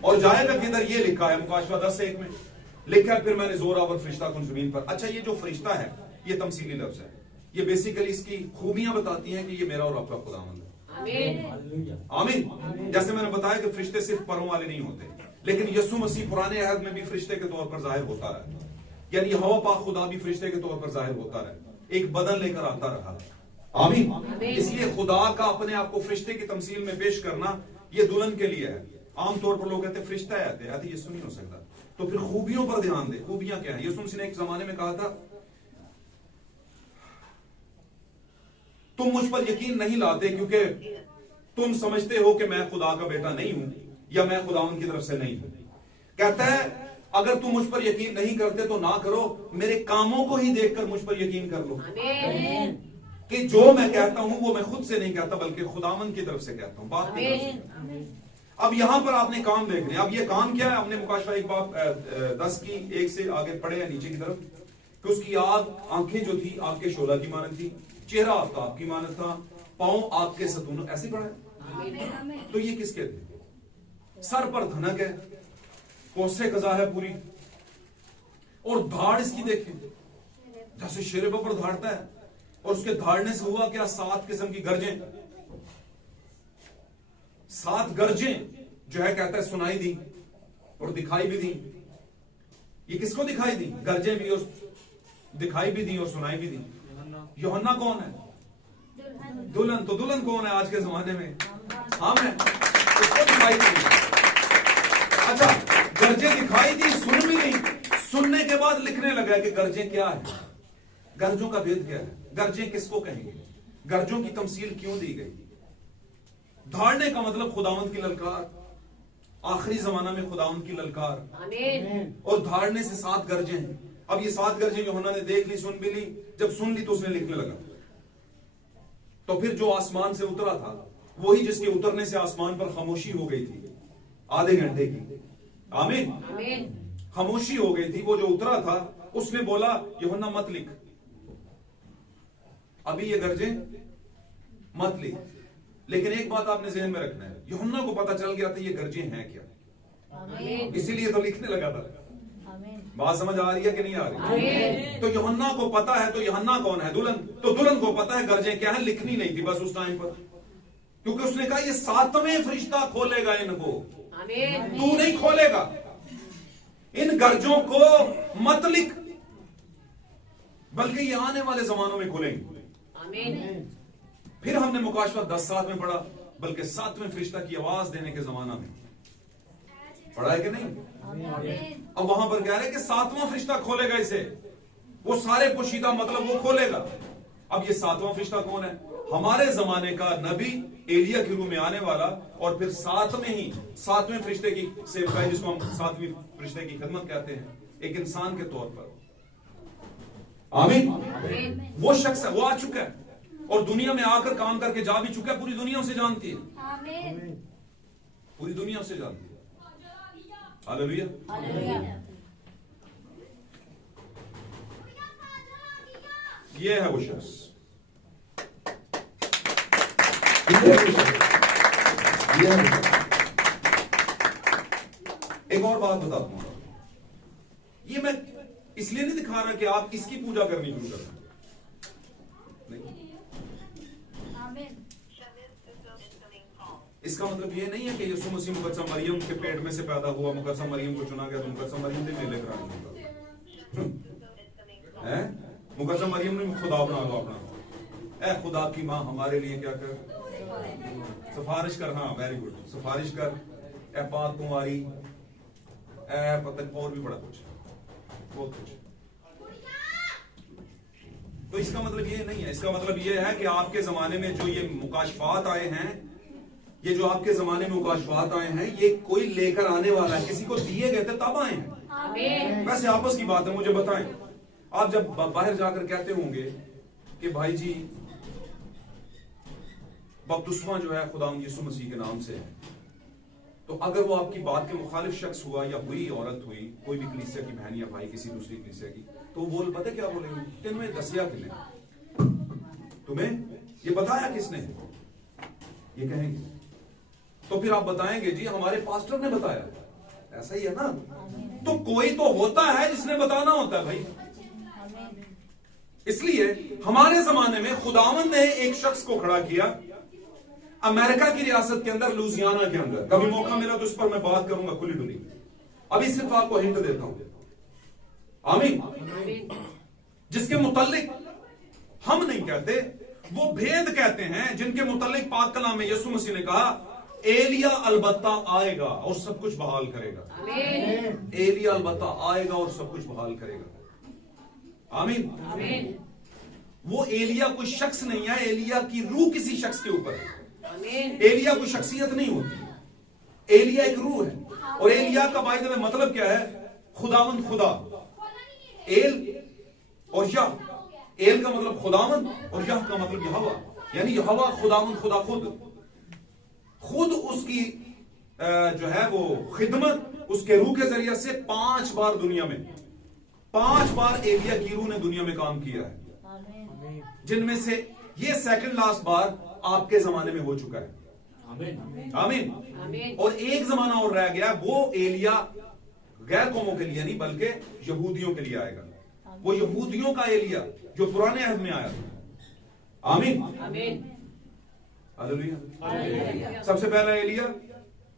और जाएगा किधर ये लिखा है मुकाशवा 10:1 में लिखा है, फिर मैंने जोरावर फरिश्ता को जमीन पर। अच्छा, ये जो फरिश्ता है ये तमसीली लफ्ज है, ये बेसिकली इसकी खूबियां बताती हैं कि ये मेरा और आपका खुदावंद है। आमीन। जैसे मैंने बताया कि फरिश्ते सिर्फ परों वाले नहीं होते, लेकिन यीशु मसीह पुराने अहद में भी फरिश्ते के तौर पर जाहिर होता रहा, यानी हवा पाक खुदा भी फरिश्ते के तौर पर जाहिर होता रहा, एक बदन लेकर आता रहा। आमीन। इसलिए खुदा का अपने आप को फरिश्ते की तमसील में पेश करना ये दुल्हन के लिए है। आमतौर पर लोग कहते हैं फरिश्ता आते यीशु नहीं हो सकता। तो फिर खूबियों पर ध्यान दे, खूबियां क्या है? यीशु मसीह ने एक जमाने में कहा था, तुम मुझ पर यकीन नहीं लाते क्योंकि तुम समझते हो कि मैं खुदा का बेटा नहीं हूं या मैं खुदावन की तरफ से नहीं हूं। कहता है अगर तुम मुझ पर यकीन नहीं करते तो ना करो, मेरे कामों को ही देखकर मुझ पर यकीन कर लो। कि जो मैं कहता हूं वो मैं खुद से नहीं कहता बल्कि खुदावन की तरफ से कहता हूं, बात की तरफ से। अब यहां पर आपने काम देखने, अब ये काम क्या है? हमने मुकाशवा 1 बाब 10 की 1 से आगे पढ़े हैं नीचे की तरफ कि उसकी आंखें जो थी आग के शोला की मानत थी, चेहरा आफ्ताब की मानत था, पांव आग के सतून, ऐसे पढ़ा है। तो ये किसके थे? सर पर धनक है, कोसे कजा है पूरी, और धाड़ इसकी देखें जैसे शेर पर धाड़ता है, और उसके धाड़ने से हुआ क्या? 7 किस्म की गर्जें, 7 गर्जें जो है कहता है सुनाई दी और दिखाई भी दी। ये किसको दिखाई दी? गर्जें भी और दिखाई भी दी और सुनाई भी दी। यूहन्ना कौन है? दुल्हन। तो दुल्हन कौन है आज के जमाने में? हम है, उसको दिखाई दी। अच्छा, गर्जें दिखाई दी, सुन भी नहीं। सुनने के बाद लिखने लगा कि गर्जें क्या है, गर्जों का भेद क्या है, गर्जें किसको कहेंगे, गर्जों की तमसील क्यों दी गई। धाड़ने का मतलब खुदावंद की ललकार, आखिरी जमाना में खुदावंद की ललकार। आमीन। और धाड़ने से 7 गर्जें हैं। अब ये 7 गर्जें यूहन्ना ने देख ली, सुन भी ली, जब सुन ली तो उसने लिखने लगा। तो फिर जो आसमान से उतरा था वही जिसके उतरने से आसमान पर खामोशी हो गई थी आधे घंटे की। आमीन। खामोशी हो गई थी, वो जो उतरा था उसने बोला यूहन्ना मत लिख, अभी ये गर्जें मत लिख। लेकिन एक बात आपने ज़हन में रखना है, यूहन्ना को पता चल गया था ये गर्जें हैं क्या, इसीलिए तो लिखने लगा था। बात समझ आ रही है कि नहीं आ रही? तो यूहन्ना को पता है, तो यूहन्ना कौन है? दुल्हन। तो दुल्हन को पता है गर्जें क्या है, लिखनी नहीं थी बस उस टाइम पर, क्योंकि उसने कहा ये 7वें फरिश्ता खोलेगा इनको, तू नहीं खोलेगा, इन गर्जों को मत लिख, बल्कि ये आने वाले जमानों में खोलेंगे। फिर हमने मुकाशवा 10:7 में पढ़ा, बल्कि 7वें फरिश्ता की आवाज देने के जमाना में पढ़ा है कि नहीं? अब वहां पर कह रहे कि 7वां फरिश्ता खोलेगा इसे, वो सारे पोशीदा मतलब वो खोलेगा। अब ये 7वां फरिश्ता कौन है? हमारे जमाने का नबी एलिया के रूप में आने वाला, और फिर 7वें फरिश्ते की सेवकाई, जिसको हम 7वीं फरिश्ते की खिदमत कहते हैं, एक इंसान के तौर पर। आमीन। वो शख्स है, वो आ चुका है और दुनिया में आकर काम करके जा भी चुका है, पूरी दुनिया उसे जानती है, पूरी दुनिया उसे जानती है। हालेलुया। ये है वो शख्स, ये है वो शख्स, ये है वो शख्स। एक और बात बताता हूं, ये मैं इसलिए नहीं दिखा रहा कि आप इसकी पूजा करनी शुरू कर दें, इसका मतलब ये नहीं है कि यीशु मसीह मुकद्दस मरियम के पेट में से पैदा हुआ, मुकद्दस मरियम को चुना गया तो मुकद्दस मरियम ने मेले कराने है। मुकद्दस मरियम ने खुदा बना लो अपना, ए खुदा की मां हमारे लिए क्या कर, सिफारिश कर, हाँ वेरी गुड, सिफारिश कर, ए पाक कुंवारी, ए पता और भी बड़ा कुछ, बहुत कुछ। तो इसका मतलब ये नहीं है, इसका मतलब ये है कि आपके जमाने में जो ये मुकाशफात आए हैं, ये जो आपके जमाने में मुकाशफात आए हैं, ये कोई लेकर आने वाला है, किसी को दिए गए थे तब आए हैं। वैसे आपस की बात है, मुझे बताएं, आप जब बाहर जाकर कहते होंगे कि भाई जी बपतिस्मा जो है खुदा यीशु मसीह के नाम से है, तो अगर वो आपकी बात के मुखालिफ शख्स हुआ या हुई औरत हुई, कोई भी कलीसिया की बहन या भाई किसी दूसरी कलीसिया की, तो बोल पता क्या बोलेंगे, तुम्हें दसिया किसने, तुम्हें ये बताया किसने, ये कहेंगे। तो फिर आप बताएंगे जी हमारे पास्टर ने बताया, ऐसा ही है ना। तो कोई तो होता है जिसने बताना होता है भाई। इसलिए हमारे जमाने में खुदावंद ने एक शख्स को खड़ा किया अमेरिका की रियासत के अंदर, लुजियाना के अंदर। कभी मौका मिला तो इस पर मैं बात करूंगा खुली डुली। अभी सिर्फ आपको हिंट देता हूं, आमीन, जिसके मुतालिक हम नहीं कहते, वो भेद कहते हैं, जिनके मुतालिक पाक कलाम में यीशु मसीह ने कहा एलिया अलबत्ता आएगा और सब कुछ बहाल करेगा। एलिया अलबत्ता आएगा और सब कुछ बहाल करेगा। आमीन। वो एलिया कोई शख्स नहीं है, एलिया की रूह किसी शख्स के ऊपर है। एलिया कोई शख्सियत नहीं होती, एलिया एक रूह है। और एलिया का वायदे में मतलब क्या है, खुदावंद खुदा, एल और यह। एल का मतलब खुदावंद और यह का मतलब यहोवा, यानी यहोवा खुदावंद खुदा खुद उसकी जो है वो खिदमत उसके रूह के जरिए से 5 बार दुनिया में, 5 बार एलिया की रूह ने दुनिया में काम किया है, जिनमें से ये सेकंड लास्ट बार आपके जमाने में हो चुका है। आमीन। और एक जमाना और रह गया, वो एलिया गैर कौमों के लिए नहीं बल्कि यहूदियों के लिए आएगा। वो यहूदियों का एलिया जो पुराने अहद में आया था। आमीन। हालेलुया। सबसे पहला एलिया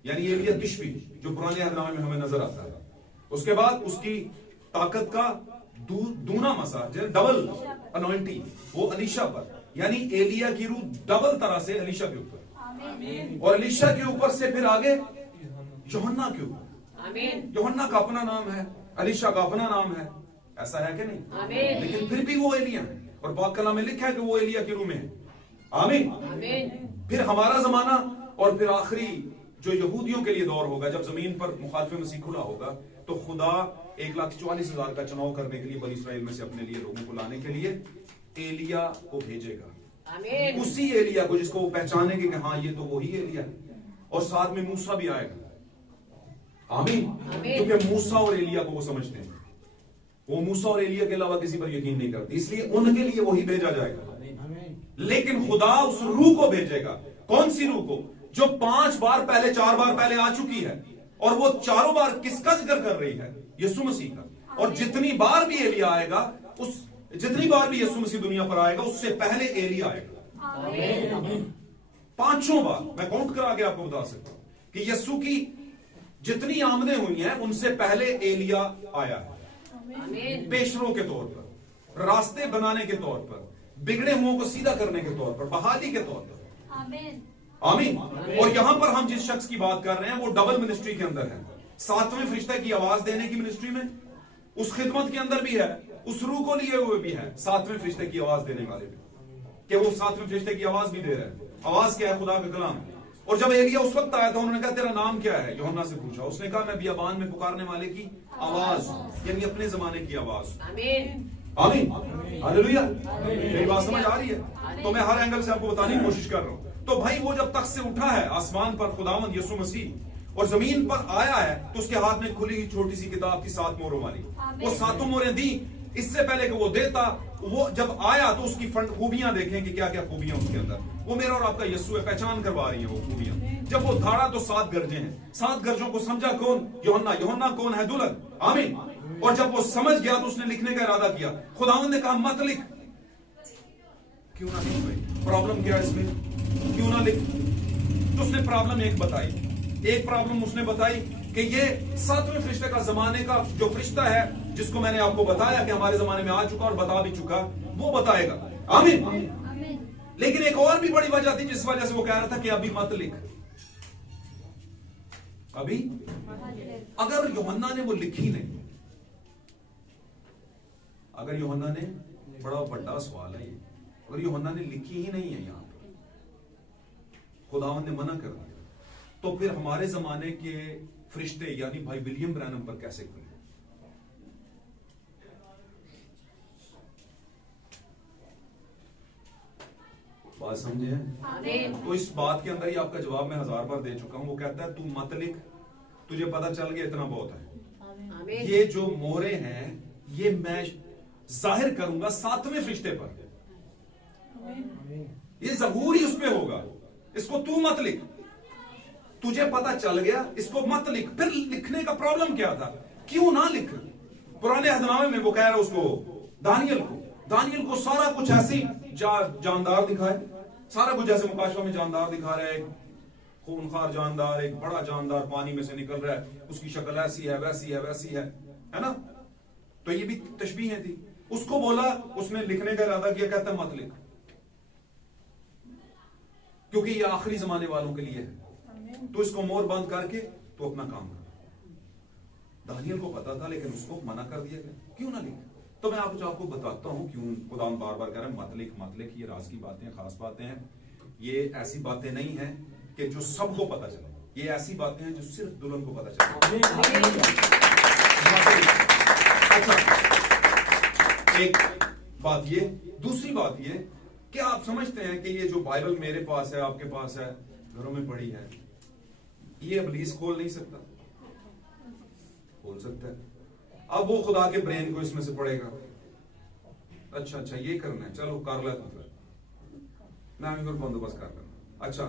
यानी एलिया तिशबी जो पुराने अहदनामे में हमें नजर आता है। उसके बाद उसकी ताकत का दूना मसा, डबल अनॉइंटिंग, वो अलीशा पर, यानी एलिया की रूह डबल तरह से अलीशा के ऊपर, और अलीशा के ऊपर से फिर आगे यूहन्ना के ऊपर। यूहन्ना का अपना नाम है, अलीशा का अपना नाम है, ऐसा है कि नहीं? लेकिन फिर भी वो एलिया है, और पाक कलाम में लिखा है कि वो एलिया की रूह में है। आमीन। फिर हमारा जमाना, और फिर आखिरी जो यहूदियों के लिए दौर होगा, जब जमीन पर मुखालिफ मसीह खुला होगा, तो खुदा 1,44,000 का चुनाव करने के लिए बनी इस्राएल में से अपने लिए लोगों को लाने के लिए एलिया को भेजेगा। उसी एलिया को जिसको वो पहचानेंगे कि हाँ ये तो वही एलिया है, और साथ में मूसा भी आएगा। आमीन। क्योंकि मूसा और एलिया को वो समझते हैं, वो मूसा और एलिया के अलावा किसी पर यकीन नहीं करते, इसलिए उनके लिए वही भेजा जाएगा। लेकिन खुदा उस रूह को भेजेगा। कौन सी रूह को? जो 5 बार पहले, 4 बार पहले आ चुकी है, और वो चारों बार किसका जिक्र कर रही है? यीशु मसीह का। और जितनी बार भी एलिया आएगा, जितनी बार भी यीशु मसीह दुनिया पर आएगा, उससे पहले एलिया आएगा। 5 बार मैं काउंट करा के आपको बता सकता हूं कि यीशु की जितनी आमदें हुई हैं, उनसे पहले एलिया आया है, पेशरों के तौर पर, रास्ते बनाने के तौर पर, बिगड़े मुंह को सीधा करने के तौर पर, बहाली के तौर पर। आमीन। और यहां पर हम जिस शख्स की बात कर रहे हैं वो डबल मिनिस्ट्री के अंदर है। 7वें फरिश्ते की आवाज देने की मिनिस्ट्री में, उस खिदमत के अंदर भी है, उस रूह को लिए हुए भी है 7वें फरिश्ते की आवाज देने वाले भी, कि वो 7वें फरिश्ते की आवाज भी दे रहे हैं। आवाज क्या है? खुदा का कलाम। और जब एलिया उस वक्त आया तो उन्होंने कहा तेरा नाम क्या है? यूहन्ना से पूछा। उसने कहा मैं बियाबान में पुकारने वाले की आवाज, यानी अपने जमाने की आवाज। आमीन। हालेलुया। मेरी बात समझ आ रही है? तो मैं हर एंगल से आपको बताने की कोशिश कर रहा हूं। तो भाई वो जब तख्त से उठा है आसमान पर खुदावंद यीशु मसीह, और जमीन पर आया है, तो उसके हाथ में खुली छोटी सी किताब थी 7 मोहरों वाली। वो 7 मोहरें दी, इससे पहले कि वो देता, वो जब आया तो उसकी खूबियां देखें कि क्या क्या खूबियां उसके अंदर। वो मेरा और आपका यीशु है, पहचान करवा रही है वो खूबियां। जब वो धाड़ा तो 7 गरजे हैं, 7 गरजों को समझा कौन? यूहन्ना। यूहन्ना कौन है? दुल्हन। आमीन। और जब वो समझ गया तो उसने लिखने का इरादा किया। खुदावंद ने कहा मत लिख। क्यों ना लिख भाई? प्रॉब्लम क्या है इसमें? क्यों ना लिख? तो उसने प्रॉब्लम एक बताई। एक प्रॉब्लम उसने बताई कि ये 7वें फरिश्ते का जमाने का जो फरिश्ता है, जिसको मैंने आपको बताया कि हमारे जमाने में आ चुका और बता भी चुका, वो बताएगा। आमीन। लेकिन एक और भी बड़ी वजह थी जिस वजह से वो कह रहा था कि अभी मत लिख। अभी अगर यूहन्ना ने वो लिखी नहीं, अगर यूहन्ना ने, बड़ा बड़ा सवाल है ये, अगर यूहन्ना ने लिखी ही नहीं है यहां पर, खुदावंद ने मना कर दिया, तो फिर हमारे जमाने के फरिश्ते यानी भाई विलियम ब्रैनम पर कैसे खुले? बात समझे? तो इस बात के अंदर ही आपका जवाब मैं 1000 बार दे चुका हूं। वो कहता है तू मत लिख, तुझे पता चल गया इतना बहुत है। ये जो मोहरे हैं ये मैं जाहिर करूंगा 7वें फरिश्ते पर, ये जबूर ही उस पे होगा। इसको तू मत लिख, तुझे पता चल गया, इसको मत लिख। फिर लिखने का प्रॉब्लम क्या था? क्यों ना लिख? पुराने अहदनामे में वो कह रहा है उसको, दानियल को सारा कुछ ऐसी जानदार दिखाए, सारा कुछ जैसे मुकाशवा में जानदार दिखा रहा है, खूनखार जानदार, एक बड़ा जानदार पानी में से निकल रहा है, उसकी शक्ल ऐसी है वैसी है वैसी है ना? तो ये भी तशबीहें थी। उसको बोला, उसने लिखने का इरादा किया, कहता मत लिख, क्योंकि ये आखिरी जमाने वालों के लिए है। तो इसको मोर बंद करके तो अपना काम कर। दानियल को पता था लेकिन उसको मना कर दिया गया, क्यों ना लिख? तो मैं आपको बताता हूं क्यों खुदा बार बार कह रहे हैं मत लिख मत लिख। ये राज की बातें, खास बातें हैं। ये ऐसी बातें नहीं है कि जो सबको पता चले, ये ऐसी बातें हैं जो सिर्फ दुल्हन को पता चले। अच्छा, एक बात ये, दूसरी बात ये, क्या आप समझते हैं कि ये जो बाइबल मेरे पास है, आपके पास है, घरों में पड़ी है, ये इब्लीस खोल नहीं सकता? खोल सकता है। अब वो खुदा के ब्रेन को इसमें से पड़ेगा, अच्छा ये करना है, चलो कर ले तू, फिर मैं भी फिर बंदोबस्त कर लेना। अच्छा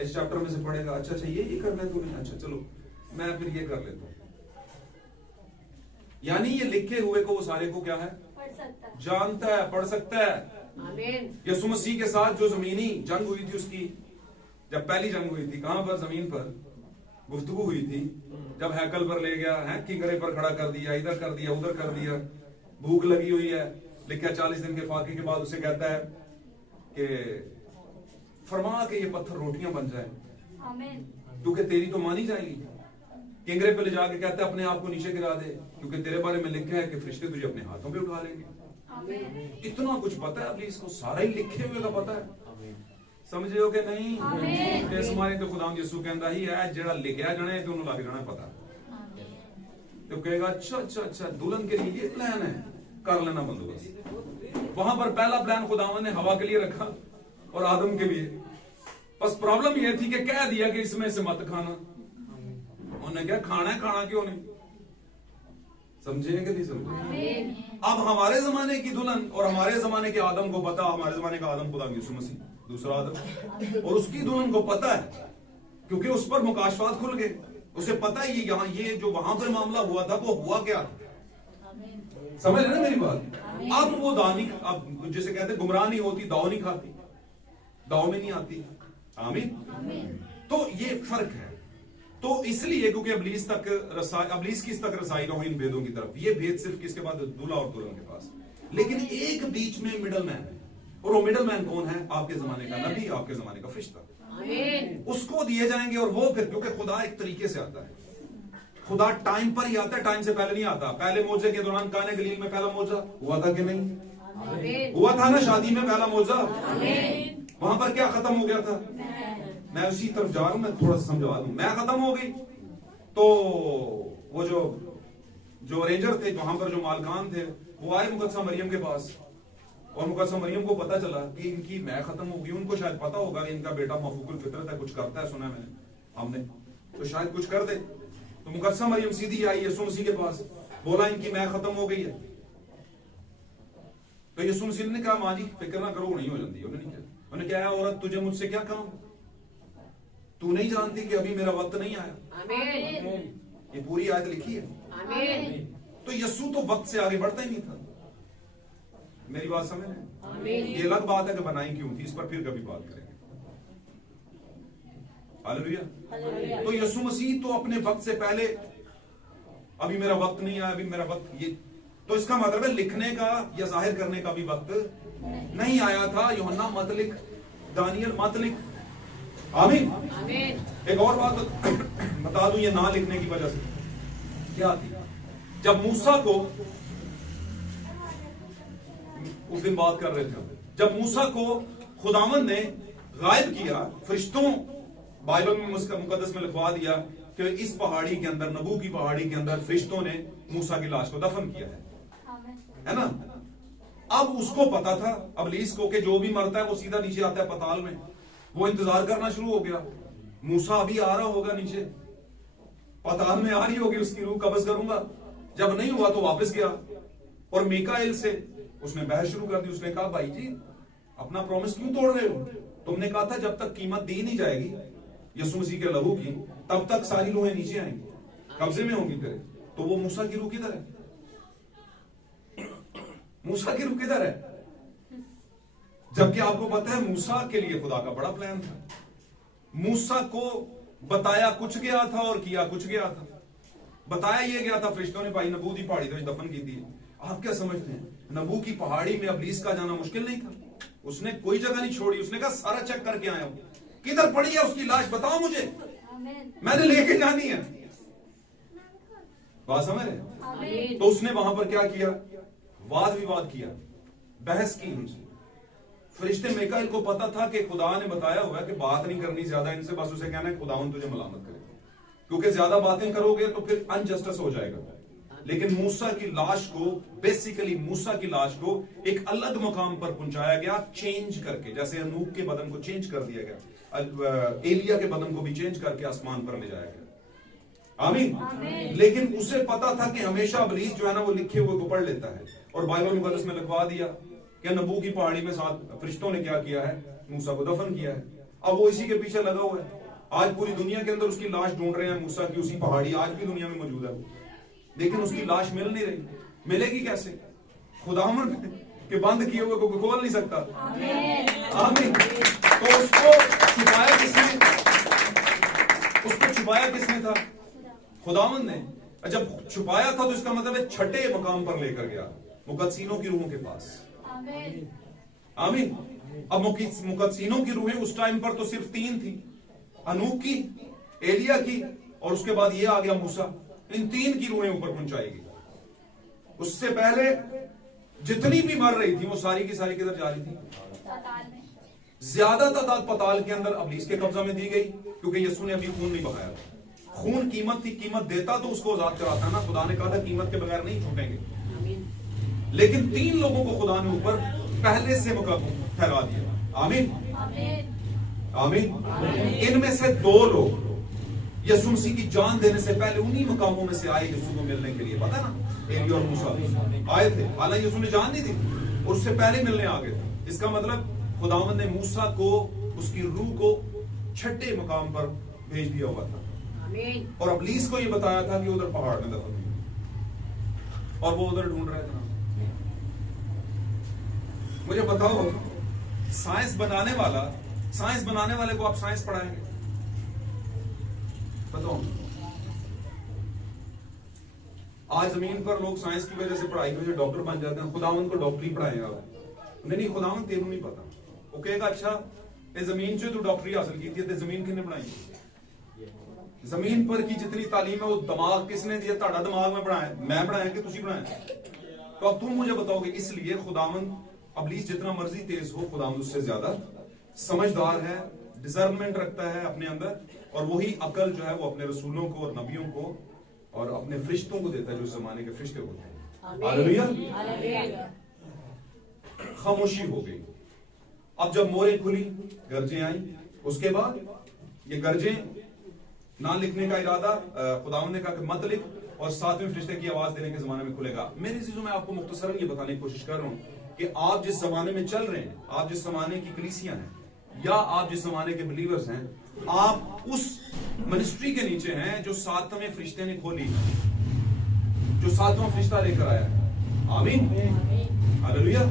इस चैप्टर में से पढ़ेगा, अच्छा ये करना है तूने, अच्छा चलो मैं फिर ये कर लेता हूं। यानी ये लिखे हुए को वो सारे को क्या है? पढ़ सकता है, जानता है, पढ़ सकता है। यीशु मसीह के साथ जो जमीनी जंग हुई थी, उसकी जब पहली जंग हुई थी, कहां पर? जमीन पर गुफ्तगू हुई थी। जब हैकल पर ले गया है, किंगरे पर खड़ा कर दिया, इधर कर दिया, उधर कर दिया, भूख लगी हुई है, लिखा 40 दिन के फाके के बाद उसे कहता है कि फरमा के ये पत्थर रोटियां बन जाए, क्योंकि तेरी तो मानी जाएगी। किंगरे पे ले जाके कहता है अपने आप को नीचे गिरा दे, क्योंकि तेरे बारे में लिखा है कि फरिश्ते तुझे अपने हाथों पे उठा लेंगे। इतना कुछ पता है इब्लीस को, सारा ही लिखे हुए का पता है। समझे हो कि नहीं? इस मारे तो खुदा यीशु कहता ही है, जेड़ा लिखा जाना है तो उन्होंने लग जाना पता। तो कहेगा अच्छा दुल्हन के लिए ये प्लान है, कर लेना बंदोबस्त। वहां पर पहला प्लान खुदावन ने हवा के लिए रखा और आदम के लिए। बस प्रॉब्लम यह थी कि कह दिया कि इसमें से मत खाना। उन्होंने क्या खाना है, खाना क्यों नहीं? समझे कि नहीं समझे? अब हमारे जमाने की दुल्हन और हमारे जमाने के आदम को पता, हमारे जमाने का आदम खुदा यीशु मसीह, दूसरा आदम, और उसकी दुल्हन को पता है, क्योंकि उस पर मुकाशफात खुल गए। उसे पता है यहाँ ये जो वहां पर मामला हुआ था वो हुआ क्या। समझ रहे ना मेरी बात? अब वो दानी, अब जिसे कहते गुमराह नहीं होती, दाव नहीं खाती, दाव में नहीं आती। आमीन। तो ये फर्क है। तो इसलिए क्योंकि अबलीस किस तक रसाई ना हो इन भेदों की तरफ, ये भेद सिर्फ किसके पास? दूल्हा और दुल्हन के पास। लेकिन एक बीच में मिडल मैन है, और वो मिडल मैन कौन है? आपके जमाने का नबी, आपके जमाने का फरिश्ता। उसको दिए जाएंगे। और वो फिर, क्योंकि खुदा एक तरीके से आता है, खुदा टाइम पर ही आता है, टाइम से पहले नहीं आता। पहले मौजे के दौरान काने गलील में पहला मौजा हुआ था कि नहीं? हुआ था ना। शादी में पहला मौजा, वहां पर क्या खत्म हो गया था? मैं उसी तरफ जा रहा हूं, मैं थोड़ा सा समझवा दूं। मैं खत्म हो गई तो वो जो अरेंजर थे, वहां पर जो मालकान थे, वो आए मुकद्दसा मरियम के पास, और मुकद्दसा मरियम को पता चला कि इनकी मैं खत्म हो गई। उनको शायद पता होगा कि इनका बेटा मफूकुल फितरत है, कुछ करता है, सुना मैंने हमने, तो शायद कुछ कर दे। तो मुकद्दसा मरियम सीधी आई यीशु मसीह के पास, बोला इनकी मैं खत्म हो गई है। तो यीशु मसीह ने कहा मां जी फिक्र ना करो, नहीं हो जाती। उन्होंने क्या है, औरत तुझे मुझसे क्या काम, तू नहीं जानती कि अभी मेरा वक्त नहीं आया। आमीन। ये पूरी आयत लिखी है। आमीन। तो यीशु तो वक्त से आगे बढ़ता ही नहीं था। मेरी बात समझ रहे? ये अलग बात है कि बनाई क्यों थी, इस पर फिर कभी बात करेंगे। हालेलुया। तो यीशु मसीह तो अपने वक्त से पहले, अभी मेरा वक्त नहीं आया, अभी मेरा वक्त, ये तो इसका मतलब है लिखने का या जाहिर करने का भी वक्त नहीं आया था। यूहन्ना मत लिख, दानियल मत लिख। आमीन। एक और बात बता दूं, ये ना लिखने की वजह से क्या थी। जब मूसा को, उस दिन बात कर रहे थे, जब मूसा को खुदावंद ने गायब किया, फरिश्तों, बाइबल में मुकद्दस में लिखवा दिया कि इस पहाड़ी के अंदर, नबू की पहाड़ी के अंदर फरिश्तों ने मूसा की लाश को दफन किया है ना। अब उसको पता था अबलीस को कि जो भी मरता है वो सीधा नीचे आता है पताल में। वो इंतजार करना शुरू हो गया, मूसा अभी आ रहा होगा नीचे, पताल में आ रही होगी, उसकी रूह कब्ज करूंगा। जब नहीं हुआ तो वापस गया और मीकाएल से उसने बहस शुरू कर दी। उसने कहा भाई जी अपना प्रॉमिस क्यों तोड़ रहे हो, तुमने कहा था जब तक कीमत दी नहीं जाएगी यीशु मसीह के लहू की, तब तक सारी रूहें नीचे आएंगी, कब्जे में होंगी तेरे। तो वो मूसा की रूह किधर है? मूसा की रूह किधर है? जबकि आपको पता है मूसा के लिए खुदा का बड़ा प्लान था। मूसा को बताया कुछ गया था और किया कुछ गया था। बताया ये गया था, फरिश्तों ने भाई नबू की पहाड़ी तो दफन की थी। आप क्या समझते हैं, नबू की पहाड़ी में अबलीस का जाना मुश्किल नहीं था? उसने कोई जगह नहीं छोड़ी, उसने कहा सारा चेक करके आया हूं, किधर पड़ी है उसकी लाश, बताओ मुझे, मैंने लेके जानी है। बात समझ रहे? तो उसने वहां पर क्या किया, वाद विवाद किया, बहस की उनसे। फरिश्ते मीकाएल को पता था कि खुदा ने बताया हुआ है कि बात नहीं करनी ज्यादा इनसे, बस उसे कहना है खुदावन तुझे मलामत करे, क्योंकि ज्यादा बातें करोगे तो फिर अनजस्टिस हो जाएगा। लेकिन मूसा की लाश को, बेसिकली मूसा की लाश को एक अलग मकाम पर पहुंचाया गया, चेंज करके, जैसे अनूक के बदन को चेंज कर दिया गया, एलिया के बदन को भी चेंज करके आसमान पर ले जाया गया। आमीन। लेकिन उसे पता था कि हमेशा अबलीस जो है ना वो लिखे हुए को पढ़ लेता है, और बाइबल मुकद्दस में लिखवा दिया कि नबू की पहाड़ी में साथ फरिश्तों ने क्या किया है, मूसा को दफन किया है। अब वो इसी के पीछे लगा हुआ है। आज पूरी दुनिया के अंदर उसकी लाश ढूंढ रहे हैं, मूसा की उसी पहाड़ी आज भी दुनिया में मौजूद है, लेकिन उसकी लाश मिल नहीं रही। मिलेगी कैसे? खुदावन के बंद किए हुए को खोल नहीं सकता। आमीन। तो उसको छुपाया किसने? उसको छुपाया किसने था? खुदावन ने। जब छुपाया था तो इसका मतलब है छठे मकाम पर लेकर गया, मुकद्दसीनों की रूहों के पास। आमीन। अब मुकद्दसीनों की रूहें उस टाइम पर तो सिर्फ 3 थी, अनूक की, एलिया की, और उसके बाद ये आ गया मूसा। इन 3 की रूहें ऊपर पहुंचाएगी। उससे पहले जितनी भी मर रही थी वो सारी की सारी किधर जा रही थी? ज्यादा तादाद पताल के अंदर अबलीस के कब्जा में दी गई, क्योंकि यीशु ने अभी खून नहीं बहाया था। खून कीमत थी, कीमत देता तो उसको आजाद कराता ना। खुदा ने कहा था कीमत के बगैर नहीं छूटेंगे। लेकिन 3 लोगों को खुदा ने ऊपर पहले से फैला दिया। आमीन। आमीन। इनमें से 2 लोग यीशु मसीह की जान देने से पहले उन्हीं मकामों में से आए यीशु को मिलने के लिए। पता ना, एलिया और मूसा आए थे, हालांकि यीशु ने जान नहीं दी, और उससे पहले मिलने आ गए थे। इसका मतलब खुदावंद ने मूसा को, उसकी रूह को छठे मकाम पर भेज दिया हुआ था, और अबलीस को यह बताया था कि उधर पहाड़ में दफन हुई, और वो उधर ढूंढ रहे थे। मुझे बताओ, साइंस बनाने वाले को आप साइंस पढ़ाएंगे? बताओ, आज जमीन पर लोग साइंस की वजह से पढ़ाई की वजह से डॉक्टर बन जाते हैं। खुदावंद को डॉक्टरी पढ़ाएंगे आप? नहीं, खुदावंद तेरू नहीं पता। वो कहेगा अच्छा ये जमीन से तू डॉक्टरी हासिल की थी, तो जमीन किसने बनाई? जमीन पर की जितनी तालीम है वो दिमाग किसने दिया? ताड़ा दिमाग में बनाया, मैं बनाया कि तुसी बनाया? तो अब तुम मुझे बताओगे। इसलिए खुदावंद, अबलीस जितना मर्जी तेज हो, खुदावंद उससे ज्यादा समझदार है, डिजर्नमेंट रखता है अपने अंदर, और वही अकल जो है वो अपने रसूलों को और नबियों को और अपने फरिश्तों को देता है, जो जमाने के फरिश्ते होते हैं। हालेलुया। खामोशी हो गई। अब जब मोहरें खुली, गर्जें आई, उसके बाद ये गर्जें ना लिखने का इरादा खुदावंद ने कहा कि मत लिख, और 7वें फरिश्ते की आवाज देने के जमाने में खुलेगा। मेरे चीजों में आपको मुख्तसरन ये बताने की कोशिश कर रहा हूं कि आप जिस जमाने में चल रहे हैं, आप जिस जमाने की कलीसियां हैं, या आप जिस जमाने के बिलीवर्स हैं, आप उस मिनिस्ट्री के नीचे हैं जो 7वें फरिश्ते ने खोली, जो 7वां फरिश्ता लेकर आया है। आमीन, हालेलुया।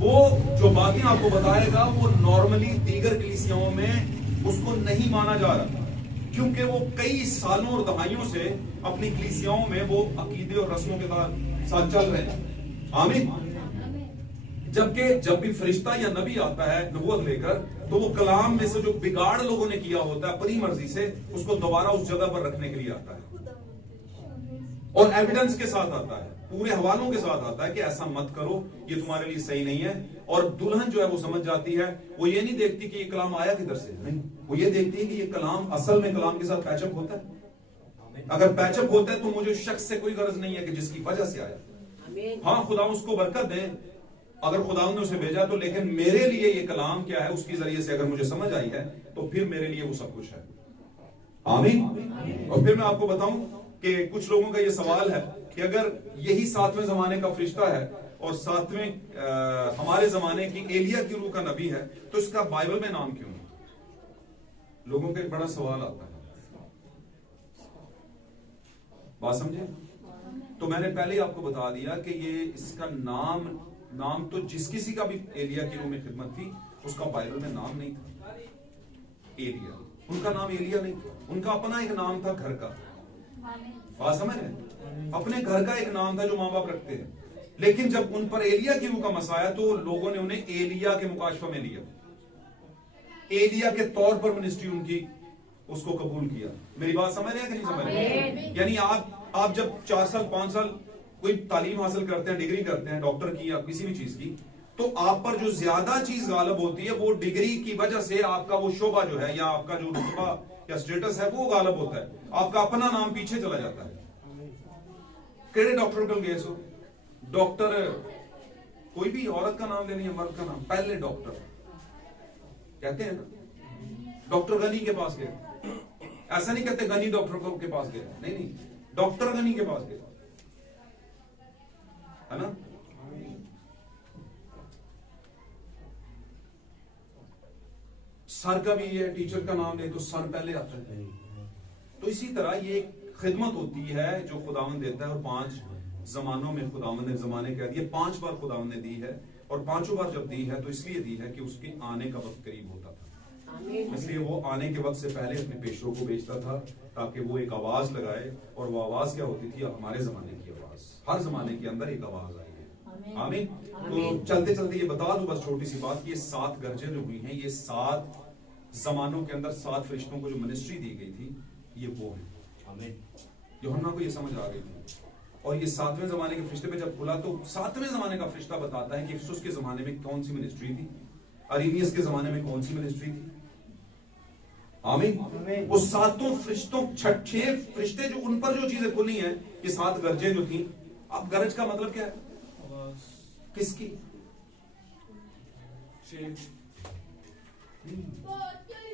वो जो बातें आपको बताएगा वो नॉर्मली दीगर कलीसियाओं में उसको नहीं माना जा रहा, क्योंकि वो कई सालों और दहाइयों से अपनी कलीसियाओं में वो अकीदे और रस्मों के साथ चल रहे हैं। आमीन। जबकि जब भी फरिश्ता या नबी आता है नबूवत लेकर, तो वो कलाम में से जो बिगाड़ लोगों ने किया होता है अपनी मर्जी से, उसको दोबारा उस जगह पर रखने के लिए आता है और एविडेंस के साथ आता है, पूरे हवालों के साथ आता है कि ऐसा मत करो, ये तुम्हारे लिए सही नहीं है। और दुल्हन जो है वो समझ जाती है, वो ये नहीं देखती कि ये कलाम आया किधर से, नहीं, वो ये देखती है कि ये कलाम असल में कलाम के साथ पैचअप होता है। अगर पैचअप होता है तो मुझे शख्स से कोई गरज नहीं है कि जिसकी वजह से आया। हाँ, खुदा उसको बरकत दे अगर खुदा ने उसे भेजा तो, लेकिन मेरे लिए ये कलाम क्या है उसके जरिए से अगर मुझे समझ आई है तो फिर मेरे लिए वो सब कुछ है। आमीन। और फिर मैं आपको बताऊं कि कुछ लोगों का ये सवाल है कि अगर यही 7वें जमाने का फरिश्ता है और 7वें हमारे जमाने की एलिया की रूह का नबी है, तो इसका बाइबल में नाम क्यों है? लोगों का एक बड़ा सवाल आता है, बात समझे? तो मैंने पहले ही आपको बता दिया कि ये इसका नाम तो जिस किसी का भी एलिया की रूह में खिदमत थी उसका बाइबल में नाम नहीं था एलिया, उनका नाम एलिया नहीं था, उनका अपना एक नाम था घर का। बात समझ रहे? अपने घर का एक नाम था जो माँ बाप रखते हैं। लेकिन जब उन पर एलिया की रूह का मसा आया तो लोगों ने उन्हें एलिया के मुकाशफा में लिया, एलिया के तौर पर मिनिस्ट्री उनकी उसको कबूल किया। मेरी बात समझ रहे हैं कि नहीं समझ रहे? यानी आप जब 4 साल 5 साल कोई तालीम हासिल करते हैं, डिग्री करते हैं डॉक्टर की या किसी भी चीज की, तो आप पर जो ज्यादा चीज गालिब होती है वो डिग्री की वजह से आपका वो शोभा जो है या आपका जो रुतबा या स्टेटस है वो गालिब होता है, आपका अपना नाम पीछे चला जाता है। केड़े डॉक्टर कल गए सो डॉक्टर, कोई भी औरत का नाम लेनी है, मर्द का नाम, पहले डॉक्टर कहते हैं ना, डॉक्टर गनी के पास गए, ऐसा नहीं कहते गनी डॉक्टर के पास गए, नहीं, डॉक्टर गनी के पास गए, है ना। सर का भी ये टीचर का नाम ले तो सर पहले आता है। तो इसी तरह ये खिदमत होती है जो खुदावंद देता है, और 5 जमानों में खुदावंद ने जमाने कह दिए, 5 बार खुदावंद ने दी है, और 5 बार जब दी है तो इसलिए दी है कि उसके आने का वक्त करीब होता था, इसलिए वो आने के वक्त से पहले अपने पेशरों को भेजता था ताकि वो एक आवाज लगाए। और वो आवाज क्या होती थी? हमारे जमाने की आवाज, हर जमाने के अंदर एक आवाज आई है। आमीन। तो चलते चलते ये बता दूं बस छोटी सी बात, ये 7 गरजें जो हुई हैं, ये 7 जमानों के अंदर 7 फरिश्तों को जो मिनिस्ट्री दी गई थी, ये वो है। यूहन्ना को ये समझ आ गई थी, और ये 7वें जमाने के फरिश्ते पे जब खुला तो 7वें जमाने का फरिश्ता बताता है कि इफिसुस के जमाने में कौन सी मिनिस्ट्री थी, अरीनियस के जमाने में कौन सी मिनिस्ट्री थी। आमीन। वो 7 फरिश्तों 6 फरिश्ते जो उन पर जो चीजें खुली हैं, ये 7 गरजें जो थी। अब गरज का मतलब क्या है? किसकी?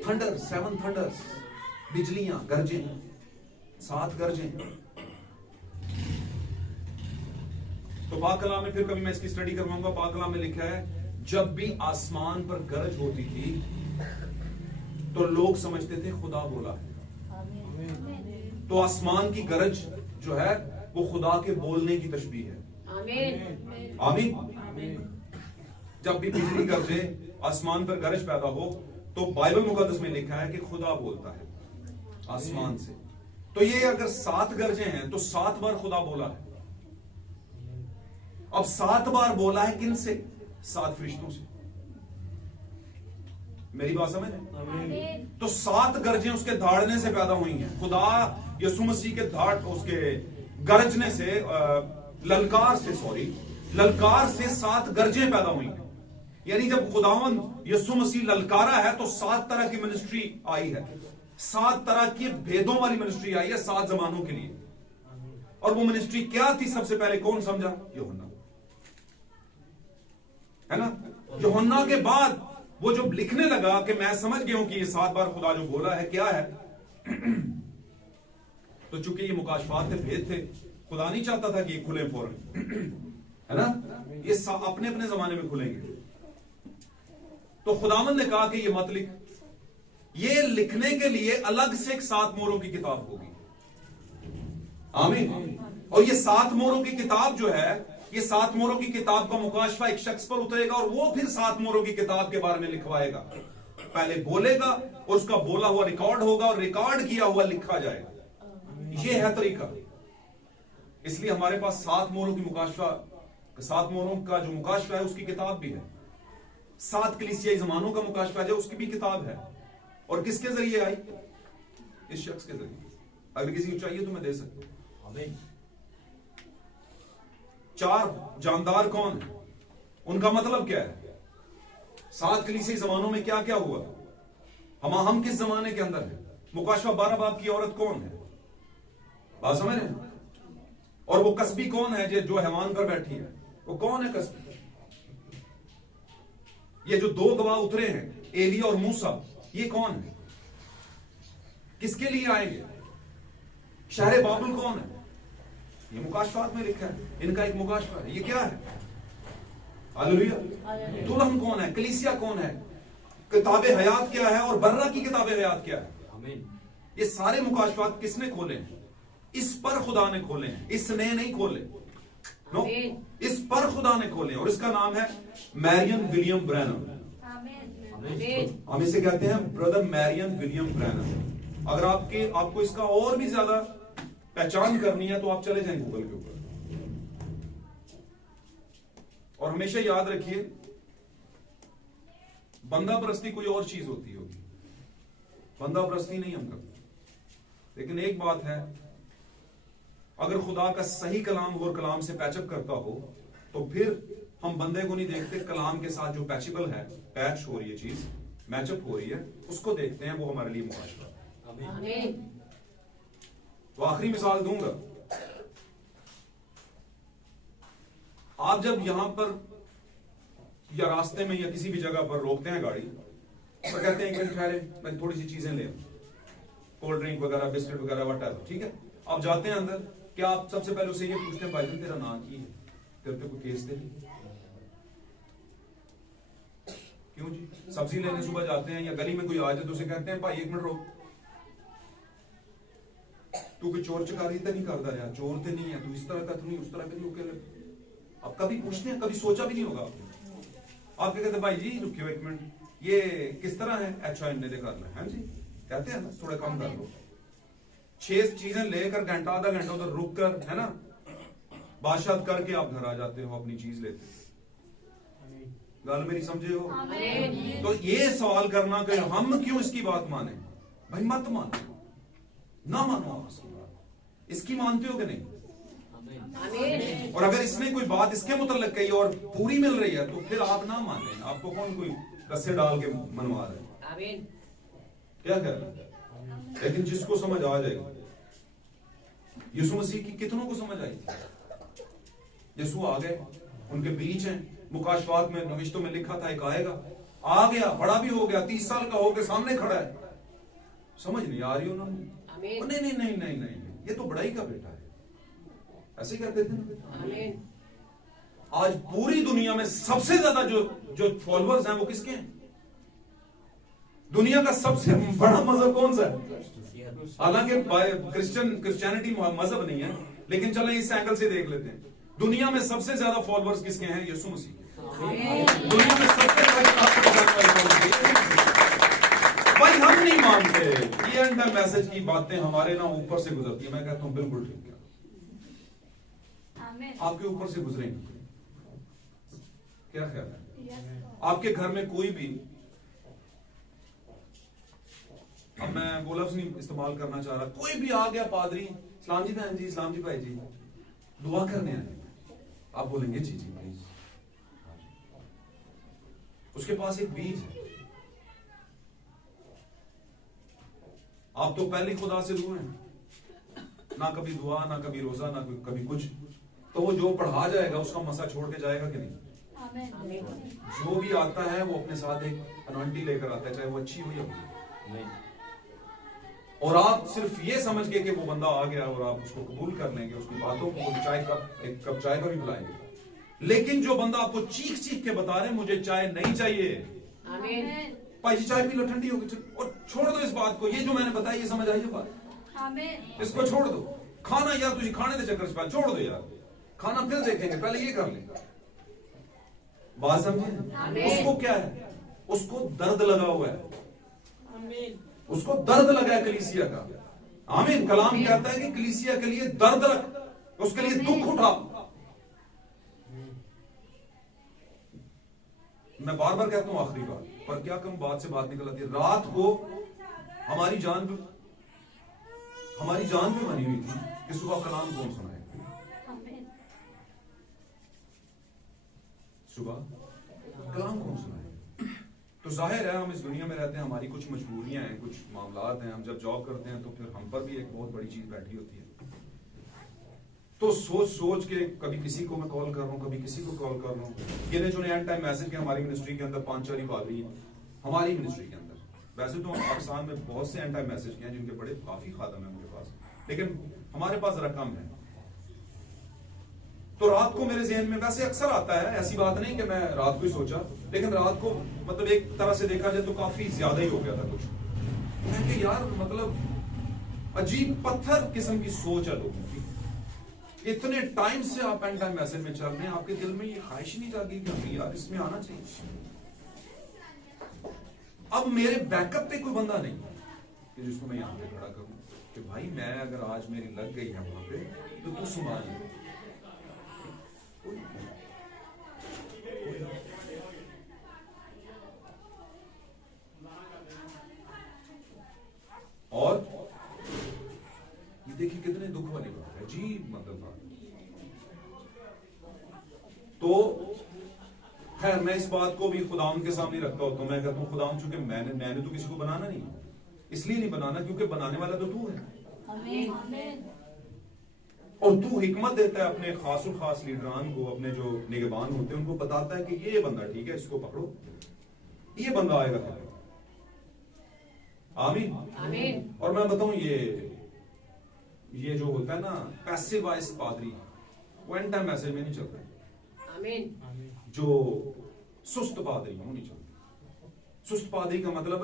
थंडर, 7 थंडर्स, बिजलियां, गरजें, 7 गरजें। तो पाक कलाम में फिर कभी मैं इसकी स्टडी करवाऊंगा, पाक कलाम में लिखा है जब भी आसमान पर गरज होती थी तो लोग समझते थे खुदा बोला है। तो आसमान की गरज जो है वो खुदा के बोलने की तशबीह है। आमीन। जब भी बिजली गरजे, आसमान पर गरज पैदा हो, तो बाइबल मुकद्दस में लिखा है कि खुदा बोलता है आसमान से। तो ये अगर 7 गरजें हैं तो 7 बार खुदा बोला है। अब 7 बार बोला है किन से? 7 फरिश्तों से। मेरी बात समझ है? तो 7 गरजें उसके धाड़ने से पैदा हुई हैं। खुदा यीशु मसीह के धाड़, उसके गरजने से, ललकार से 7 गरजें पैदा हुई हैं। यानी जब खुदावंद यीशु मसीह ललकारा है तो 7 तरह की मिनिस्ट्री आई है, 7 तरह की भेदों वाली मिनिस्ट्री आई है 7 जमानों के लिए। और वो मिनिस्ट्री क्या थी? सबसे पहले कौन समझा? यूहन्ना, है ना। यूहन्ना के बाद वो जब लिखने लगा कि मैं समझ गया हूं कि ये 7 बार खुदा जो बोला है क्या है, तो चूंकि ये मुकाशफात थे, भेद थे, खुदा नहीं चाहता था कि ये खुले फौरन, है ना, ये अपने अपने जमाने में खुलेंगे। तो खुदावंद ने कहा कि ये मत लिख, ये लिखने के लिए अलग से एक 7 मोहरों की किताब होगी। आमीन। और ये 7 मोहरों की किताब जो है, ये 7 मोहरों की किताब का मुकाशफा एक शख्स पर उतरेगा और वो फिर 7 मोहरों की किताब के बारे में लिखवाएगा। पहले बोलेगा और उसका बोला हुआ रिकॉर्ड होगा और रिकॉर्ड किया हुआ लिखा जाएगा। ये है तरीका। इसलिए हमारे पास 7 मोहरों की मुकाशफा, 7 मोहरों का जो मुकाशफा है उसकी किताब भी है। 7 कलीसियाई जमानों का मुकाशफा है उसकी भी किताब है। और किसके जरिए आई? इस शख्स के जरिए। अगर किसी को चाहिए तो मैं दे सकता हूं। आमीन। 4 जानदार कौन है, उनका मतलब क्या है? 7 कलीसियाई जमानों में क्या क्या हुआ, हम किस जमाने के अंदर है? मुकाशफा 12 बाब की औरत कौन है? बात समझ रहे हैं? और वो कसबी कौन है जो हैवान पर बैठी है? वो कौन है कसबी? ये जो 2 गवाह उतरे हैं, एलिया और मूसा, ये कौन है? किसके लिए आएंगे? शहर बाबुल कौन है? ये मुकाशफात में लिखा है, इनका एक मुकाशफा है। ये क्या है? हालेलुया। दुल्हन कौन है? कलीसिया कौन है? किताबे हयात क्या है और बर्रा की किताबे हयात क्या है? आमीन। ये सारे मुकाशफात किसने खोले हैं? इस पर खुदा ने खोले हैं, इसने नहीं खोले। नो, इस पर खुदा ने खोले और इसका नाम है मैरियन विलियम ब्रैनम। हम इसे कहते हैं ब्रदर मैरियन विलियम ब्रैनम। अगर आपको इसका और भी ज्यादा पहचान करनी है तो आप चले जाएं गूगल के ऊपर। और हमेशा याद रखिए, बंदा परस्ती कोई और चीज होती होगी, बंदा परस्ती नहीं हम करते। लेकिन एक बात है, अगर खुदा का सही कलाम और कलाम से पैचअप करता हो तो फिर हम बंदे को नहीं देखते, कलाम के साथ जो पैचेबल है, पैच हो रही है चीज, मैचअप हो रही है, उसको देखते हैं। वो हमारे लिए मुकाशफा है। तो आखिरी मिसाल दूंगा। आप जब यहां पर या रास्ते में या किसी भी जगह पर रोकते हैं गाड़ी और कहते हैं कि ठहरे, मैं थोड़ी सी चीजें ले, कोल्ड ड्रिंक वगैरह, बिस्किट वगैरह, वट, ठीक है, आप जाते हैं अंदर, क्या आप सबसे पहले उसे ये पूछते हैं, भाईजान तेरा नाम की है, तेरे पे कोई केस थे? क्यों जी? सब्जी लेने सुबह जाते हैं या गली में कोई आ जाए तो उसे कहते हैं भाई 1 मिनट रोक, तू कोई चोर चकारी तो नहीं करता रहा, चोर तो नहीं है, तू इस तरह का तो नहीं, उस तरह का नहीं होके। आप कभी पूछते हैं? कभी सोचा भी नहीं होगा आप क्या कहते हैं, भाई जी रुकियो 1 मिनट, ये किस तरह है? अच्छा इन्हें देखा है जी, कहते हैं ना, थोड़ा कम कर लो। 6 चीजें लेकर घंटा आधा घंटा उधर रुक कर, है ना, बादशाह करके आप घर आ जाते हो, अपनी चीज लेते हो। गल मेरी समझे हो? तो ये सवाल करना कि हम क्यों इसकी बात माने? भाई मत मानो, ना मानो आप इसकी बात। इसकी मानते हो कि नहीं? और अगर इसने कोई बात इसके मुतल्लिक कही और पूरी मिल रही है तो फिर आप ना माने। आपको कौन कोई रस्से डाल के मनवा रहा है? क्या कर रहा है? लेकिन जिसको समझ आ जाएगा, यीशु मसीह की कितनों को समझ आई थी? यीशु आ गए, उनके बीच हैं, मुकाशफात में नविश्तों में लिखा था एक आएगा, आ गया, बड़ा भी हो गया, 30 साल का होकर सामने खड़ा है। समझ नहीं आ रही उन्होंने? नहीं नहीं नहीं नहीं नहीं, ये तो बड़ाई का बेटा है, ऐसे कहते थे ना। आज पूरी दुनिया में सबसे ज्यादा जो फॉलोअर्स हैं वो किसके हैं? दुनिया का सबसे बड़ा मजहब कौन सा है? हालांकि क्रिश्चियनिटी मजहब नहीं है, लेकिन चलें इस एंगल से देख लेते हैं। दुनिया में सबसे ज्यादा फॉलोअर्स किसके हैं? यीशु मसीह के। दुनिया में सबसे भाई हम नहीं मानते, ये एंड मैसेज की बातें हमारे ना ऊपर से गुजरती है। मैं कहता हूं बिल्कुल ठीक है, आपके ऊपर से गुजरेंगे। क्या ख्याल है? आपके घर में कोई भी, अब मैं वो लफ्ज नहीं इस्तेमाल करना चाह रहा, कोई भी आ गया, पादरी सलाम जी बहन जी, सलाम जी भाई जी, दुआ करने आए, आप बोलेंगे जी जी प्लीज। उसके पास एक बीज है, आप तो पहले खुदा से दूर हैं, ना कभी दुआ, ना कभी रोजा, ना कभी कुछ। तो वो जो पढ़ा जाएगा उसका मसा छोड़ के जाएगा कि नहीं? जो भी आता है वो अपने साथ एक अनॉइंटिंग लेकर आता है, चाहे वो अच्छी हो या बुरी। और आप सिर्फ ये समझ के कि वो बंदा आ गया और आप उसको कबूल कर लेंगे, उसकी बातों को, एक कप चाय का भी बुलाएंगे, लेकिन जो बंदा आपको चीख चीख के बता रहे मुझे चाय नहीं चाहिए, आमीन। भाई जी चाय पी लो ठंडी होगी, और छोड़ दो इस बात को, ये जो मैंने बताया ये समझ आई है बात, आमीन। इसको छोड़ दो। खाना यार तुझे खाने के चक्कर से छोड़ दो यार, खाना फिर देखेंगे, पहले ये कर ले। बात समझे? उसको क्या है, उसको दर्द लगा हुआ है, उसको दर्द लगा है कलीसिया का। आमीन। कलाम कहता है कि कलीसिया के लिए दर्द रख, उसके लिए दुख उठा। मैं बार बार कहता हूं आखिरी बात, पर क्या कम बात से बात निकल आती है। रात को हमारी जान पे बनी हुई थी कि सुबह कलाम कौन सुनाए, सुबह कलाम कौन सुनाए। तो जाहिर है हम इस दुनिया में रहते हैं, हमारी कुछ मजबूरियां हैं, कुछ मामलात हैं, हम जब जॉब करते हैं तो फिर हम पर भी एक बहुत बड़ी चीज बैठी होती है। तो सोच सोच के कभी किसी को मैं कॉल कर रहा हूँ, कभी किसी को कॉल कर रहा हूँ। गिने चुने एंड टाइम मैसेज के हमारी मिनिस्ट्री के अंदर 5-4 पादरी हैं हमारी मिनिस्ट्री के अंदर। वैसे तो पाकिस्तान में बहुत से एंड टाइम मैसेज किए हैं जिनके बड़े काफी खादम है मेरे पास, लेकिन हमारे पास जरा कम है। तो रात को मेरे ज़हन में वैसे अक्सर आता है, ऐसी बात नहीं कि मैं रात को ही सोचा, लेकिन रात को मतलब एक तरह से देखा जाए तो काफी ज्यादा ही हो गया था कुछ। मैं कि यार मतलब अजीब पत्थर किस्म की सोच है लोगों की। इतने टाइम से आप एंड टाइम मैसेज में चल रहे हैं, आपके दिल में ये ख्वाहिश नहीं जागी कि हमें यार इसमें आना चाहिए। अब मेरे बैकअप पे कोई बंदा नहीं कि जिसको मैं यहां पे खड़ा करूं कि भाई मैं अगर आज मेरी लग गई है वहां पे तो तू संभाल ले। और ये देखिए कितने दुख वाली बात है जी, मतलब बात। तो खैर मैं इस बात को भी खुदाम के सामने रखता हूं, तो मैं कहता हूं खुदाम चूंकि मैंने तो किसी को बनाना नहीं, इसलिए नहीं बनाना क्योंकि बनाने वाला तो तू है। आमीन। और तू हिकमत देता है अपने खास और खास लीडरान को, अपने जो निगहबान होते हैं उनको बताता है कि ये बंदा ठीक है, इसको पकड़ो, ये बंदा आएगा फिर। आमीन। आमीन। और मैं बताऊं ये जो होता है ना पैसिव वॉइस पादरी, वो एंड टाइम मैसेज में नहीं चलता। आमीन। जो सुस्त पादरी वो नहीं चलते। सुस्त पादरी का मतलब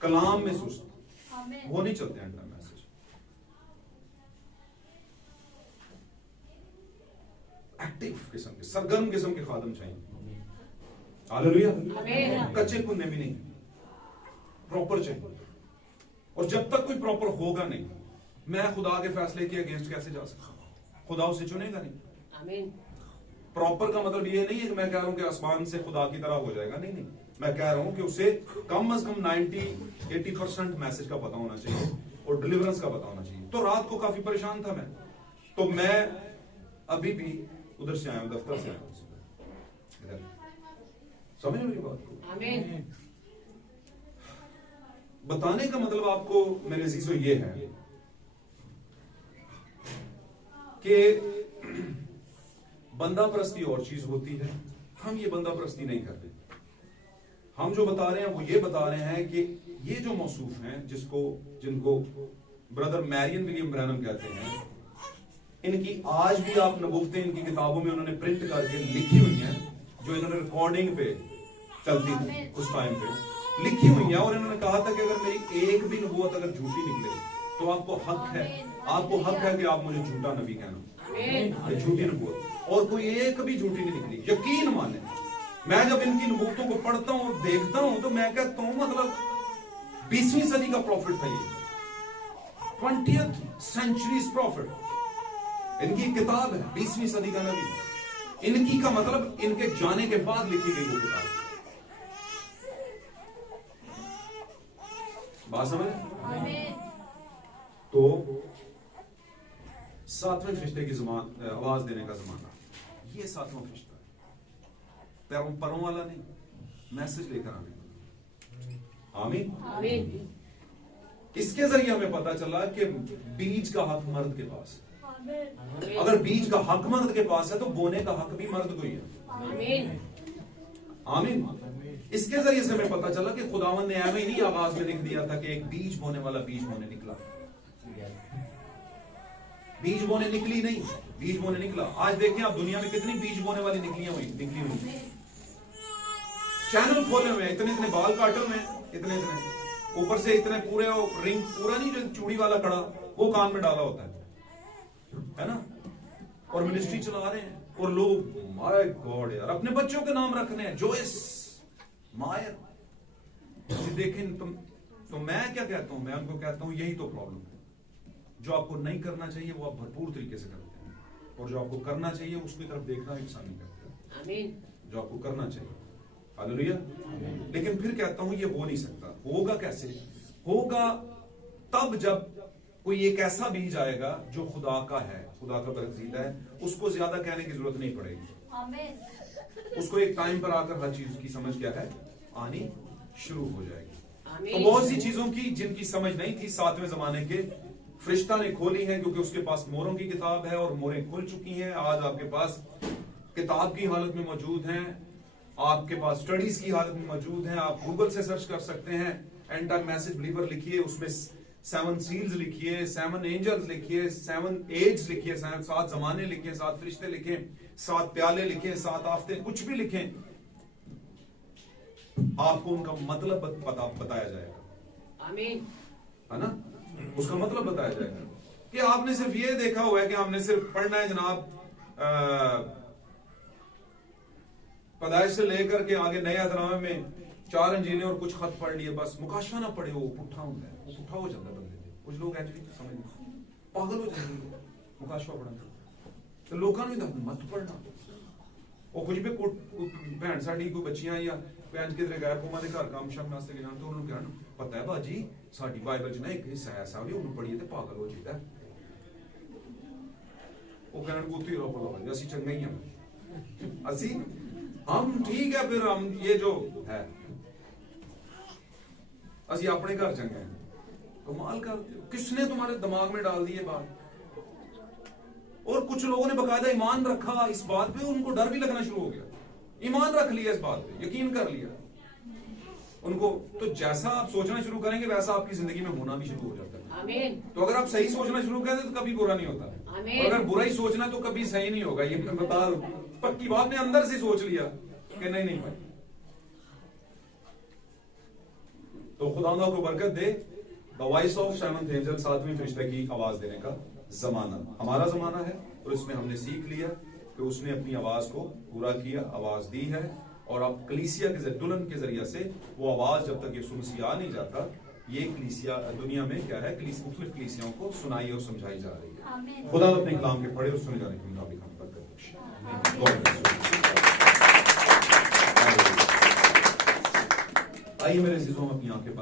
कलाम में सुस्त, वो नहीं चलते एंड टाइम मैसेज। एक्टिव किस्म के, सरगर्म किस्म के खादम चाहिए। हालेलुया। कच्चे कुन्ने भी नहीं, प्रॉपर चाहिए। और जब तक कोई प्रॉपर होगा नहीं, मैं खुदा के फैसले के अगेंस्ट कैसे जा सकता? खुदा उसे चुनेगा नहीं। आमीन। प्रॉपर का मतलब ये नहीं है कि मैं कह रहा हूं कि आसमान से खुदा की तरह हो जाएगा, नहीं नहीं। मैं कह रहा हूं कि उसे कम से कम 90-80% मैसेज का पता होना चाहिए और डिलीवरेंस का पता होना चाहिए। तो रात को काफी परेशान था मैं, तो मैं अभी भी उधर से आया हूं, दफ्तर से आया हूं। समझ मेरी बात को? आमीन। बताने का मतलब आपको मेरे अजीजों ये है कि बंदा परस्ती और चीज होती है, हम ये बंदा परस्ती नहीं करते। हम जो बता रहे हैं वो ये बता रहे हैं कि ये जो मौसूफ हैं जिनको ब्रदर मैरियन विलियम ब्रैनम कहते हैं, इनकी आज भी आप नबूवतें इनकी किताबों में उन्होंने प्रिंट करके लिखी हुई हैं, जो इन्होंने रिकॉर्डिंग पे चलती थी उस टाइम पे लिखी हुई है। और इन्होंने कहा था कि अगर मेरी एक भी नबूवत अगर झूठी निकले तो आपको हक है कि आप मुझे झूठा नबी कहना, झूठी नबूवत। और कोई एक भी झूठी नहीं निकली, यकीन माने। मैं जब इनकी नबूवतों को पढ़ता हूं और देखता हूं तो मैं कहता हूं मतलब 20वीं सदी का प्रॉफिट था ये, 20th century's प्रॉफिट। इनकी किताब है 20वीं सदी का नबी। इनकी का मतलब इनके जाने के बाद लिखी गई वो किताब। बात समझ? तो 7वें फरिश्ते की आवाज देने का जमाना, ये 7वां फरिश्ता है, परों वाला नहीं, मैसेज लेकर आने वाला। आमीन। आमीन। इसके जरिए हमें पता चला कि बीज का हक मर्द के पास है। अगर बीज का हक मर्द के पास है तो बोने का हक भी मर्द को ही है। आमीन। आमीन। इसके जरिए से हमें पता चला कि खुदावन ने ऐਵੇਂ ही नहीं आवाज में लिख दिया था कि एक बीज बोने वाला बीज बोने निकला। बीज बोने निकली नहीं, बीज बोने निकला। आज देखें आप दुनिया में कितनी बीज बोने वाली निकली हुई चैनल खोले हुए हैं, इतने इतने बाल काटे हुए हैं, इतने इतने ऊपर से इतने पूरे रिंग पूरा नहीं, जो चूड़ी वाला कड़ा वो कान में डाला होता है ना, और मिनिस्ट्री चला रहे हैं। और लोग माय गॉड यार अपने बच्चों के नाम रखने हैं, जोइस, मायर। देखें तुम, तो मैं क्या कहता हूं, मैं उनको कहता हूं यही तो प्रॉब्लम है। जो आपको नहीं करना चाहिए वो आप भरपूर तरीके से करते हैं, और जो आपको करना चाहिए उसकी तरफ देखना इंसान नहीं करता। आमीन। जो आपको करना चाहिए, हालेलुया। लेकिन फिर कहता हूं ये हो नहीं सकता। होगा कैसे? होगा तब जब कोई एक ऐसा बीज आएगा जो खुदा का है, खुदा का बरकजीदा है, उसको ज्यादा कहने की जरूरत नहीं पड़ेगी। आमीन। उसको एक टाइम पर आकर हर चीज की समझ क्या है आनी शुरू हो जाएगी। आमीन। तो बहुत सी चीजों की जिनकी समझ नहीं थी 7वें जमाने के फरिश्ता ने खोली है, क्योंकि उसके पास मोरों की किताब है और मोरें खुल चुकी हैं। आज आपके पास किताब की हालत में मौजूद हैं, आपके पास स्टडीज की हालत में मौजूद हैं। आप गूगल से सर्च कर सकते हैं, एंड टाइम मैसेज बिलीवर लिखिए, उसमें 7 सील्स लिखिए, 7 एंजल्स लिखिए, 7 एड्स लिखिए, 7 जमाने लिखिए, 7 फरिश्ते लिखें, 7 प्याले लिखें, 7 आफते, कुछ भी लिखें, आपको उनका मतलब बताया जाएगा। आमीन। है ना, उसका मतलब बताया जाएगा। कि आपने सिर्फ ये देखा हुआ है कि हमने सिर्फ पढ़ना है जनाब, पैदाइश से लेकर के आगे नए अहदनामे में 4 अंजीलें और कुछ खत पढ़ लिए, बस मुकाशा ना पढ़े, वो पुट्ठा होता है, वो पुट्ठा हो जाता है बंदे। कुछ लोग एक्चुअली समझ पागल हो जाते हैं मुकाशा पढ़ा तो लोगों ने मत पढ़ना। ਉਹ ਕੁਝ ਵੀ ਭੈਣ ਸਾਡੀ ਕੋਈ ਬੱਚੀਆਂ ਜਾਂ ਭੈਣ ਕਿਧਰੇ ਗੈਰ ਕੌਮਾਂ ਦੇ ਘਰ ਕੰਮ ਸ਼ਾਮ ਵਾਸਤੇ ਜਾਣ ਤਾਂ ਉਹਨੂੰ ਕਹਿਣ ਪਤਾ ਹੈ ਬਾਜੀ ਸਾਡੀ ਬਾਈਬਲ 'ਚ ਨਾ ਇੱਕ ਹਿੱਸਾ ਐਸਾ ਵੀ ਉਹਨੂੰ ਪੜ੍ਹੀਏ ਤੇ ਪਾਗਲ ਹੋ ਜਾਈਦਾ। ਉਹ ਕਹਿਣ ਗੁੱਤੀ ਰੋ ਬੋਲੋ ਅਸੀਂ ਚੰਗੇ ਹੀ ਹਾਂ, ਅਸੀਂ हम ठीक है, फिर हम ये जो है ਅਸੀਂ अपने घर चंगे हैं। कमाल कर, किसने तुम्हारे दिमाग में डाल दी ये बात? और कुछ लोगों ने बकायदा ईमान रखा इस बात पे, उनको डर भी लगना शुरू हो गया, ईमान रख लिया इस बात पे, यकीन कर लिया उनको। तो जैसा आप सोचना शुरू करेंगे वैसा आपकी जिंदगी में होना भी शुरू हो जाता है। आमीन। तो अगर आप सही सोचना शुरू कर दें तो कभी बुरा नहीं होता, और अगर बुरा ही सोचना तो कभी सही नहीं होगा। ये मैं बता दूं, पक्की बात ने अंदर से सोच लिया कि नहीं भाई। तो खुदा को बरकत दे। The voice of 7th angel, 7वें फरिश्ते की आवाज देने का जमाना हमारा जमाना है, और इसमें हमने सीख लिया कि उसने अपनी आवाज को पूरा किया, आवाज दी है। और अब कलीसिया के दुल्हन के जरिए से वो आवाज जब तक यीशु मसीह आ नहीं जाता, ये कलीसिया दुनिया में क्या है, मुख्तलिफ कलीसियाओं को सुनाई और समझाई जा रही है। खुदा अपने कलाम के पढ़े और सुने जाने के मुताबिक हम आइए मेरे अज़ीज़ों, अपनी आंखें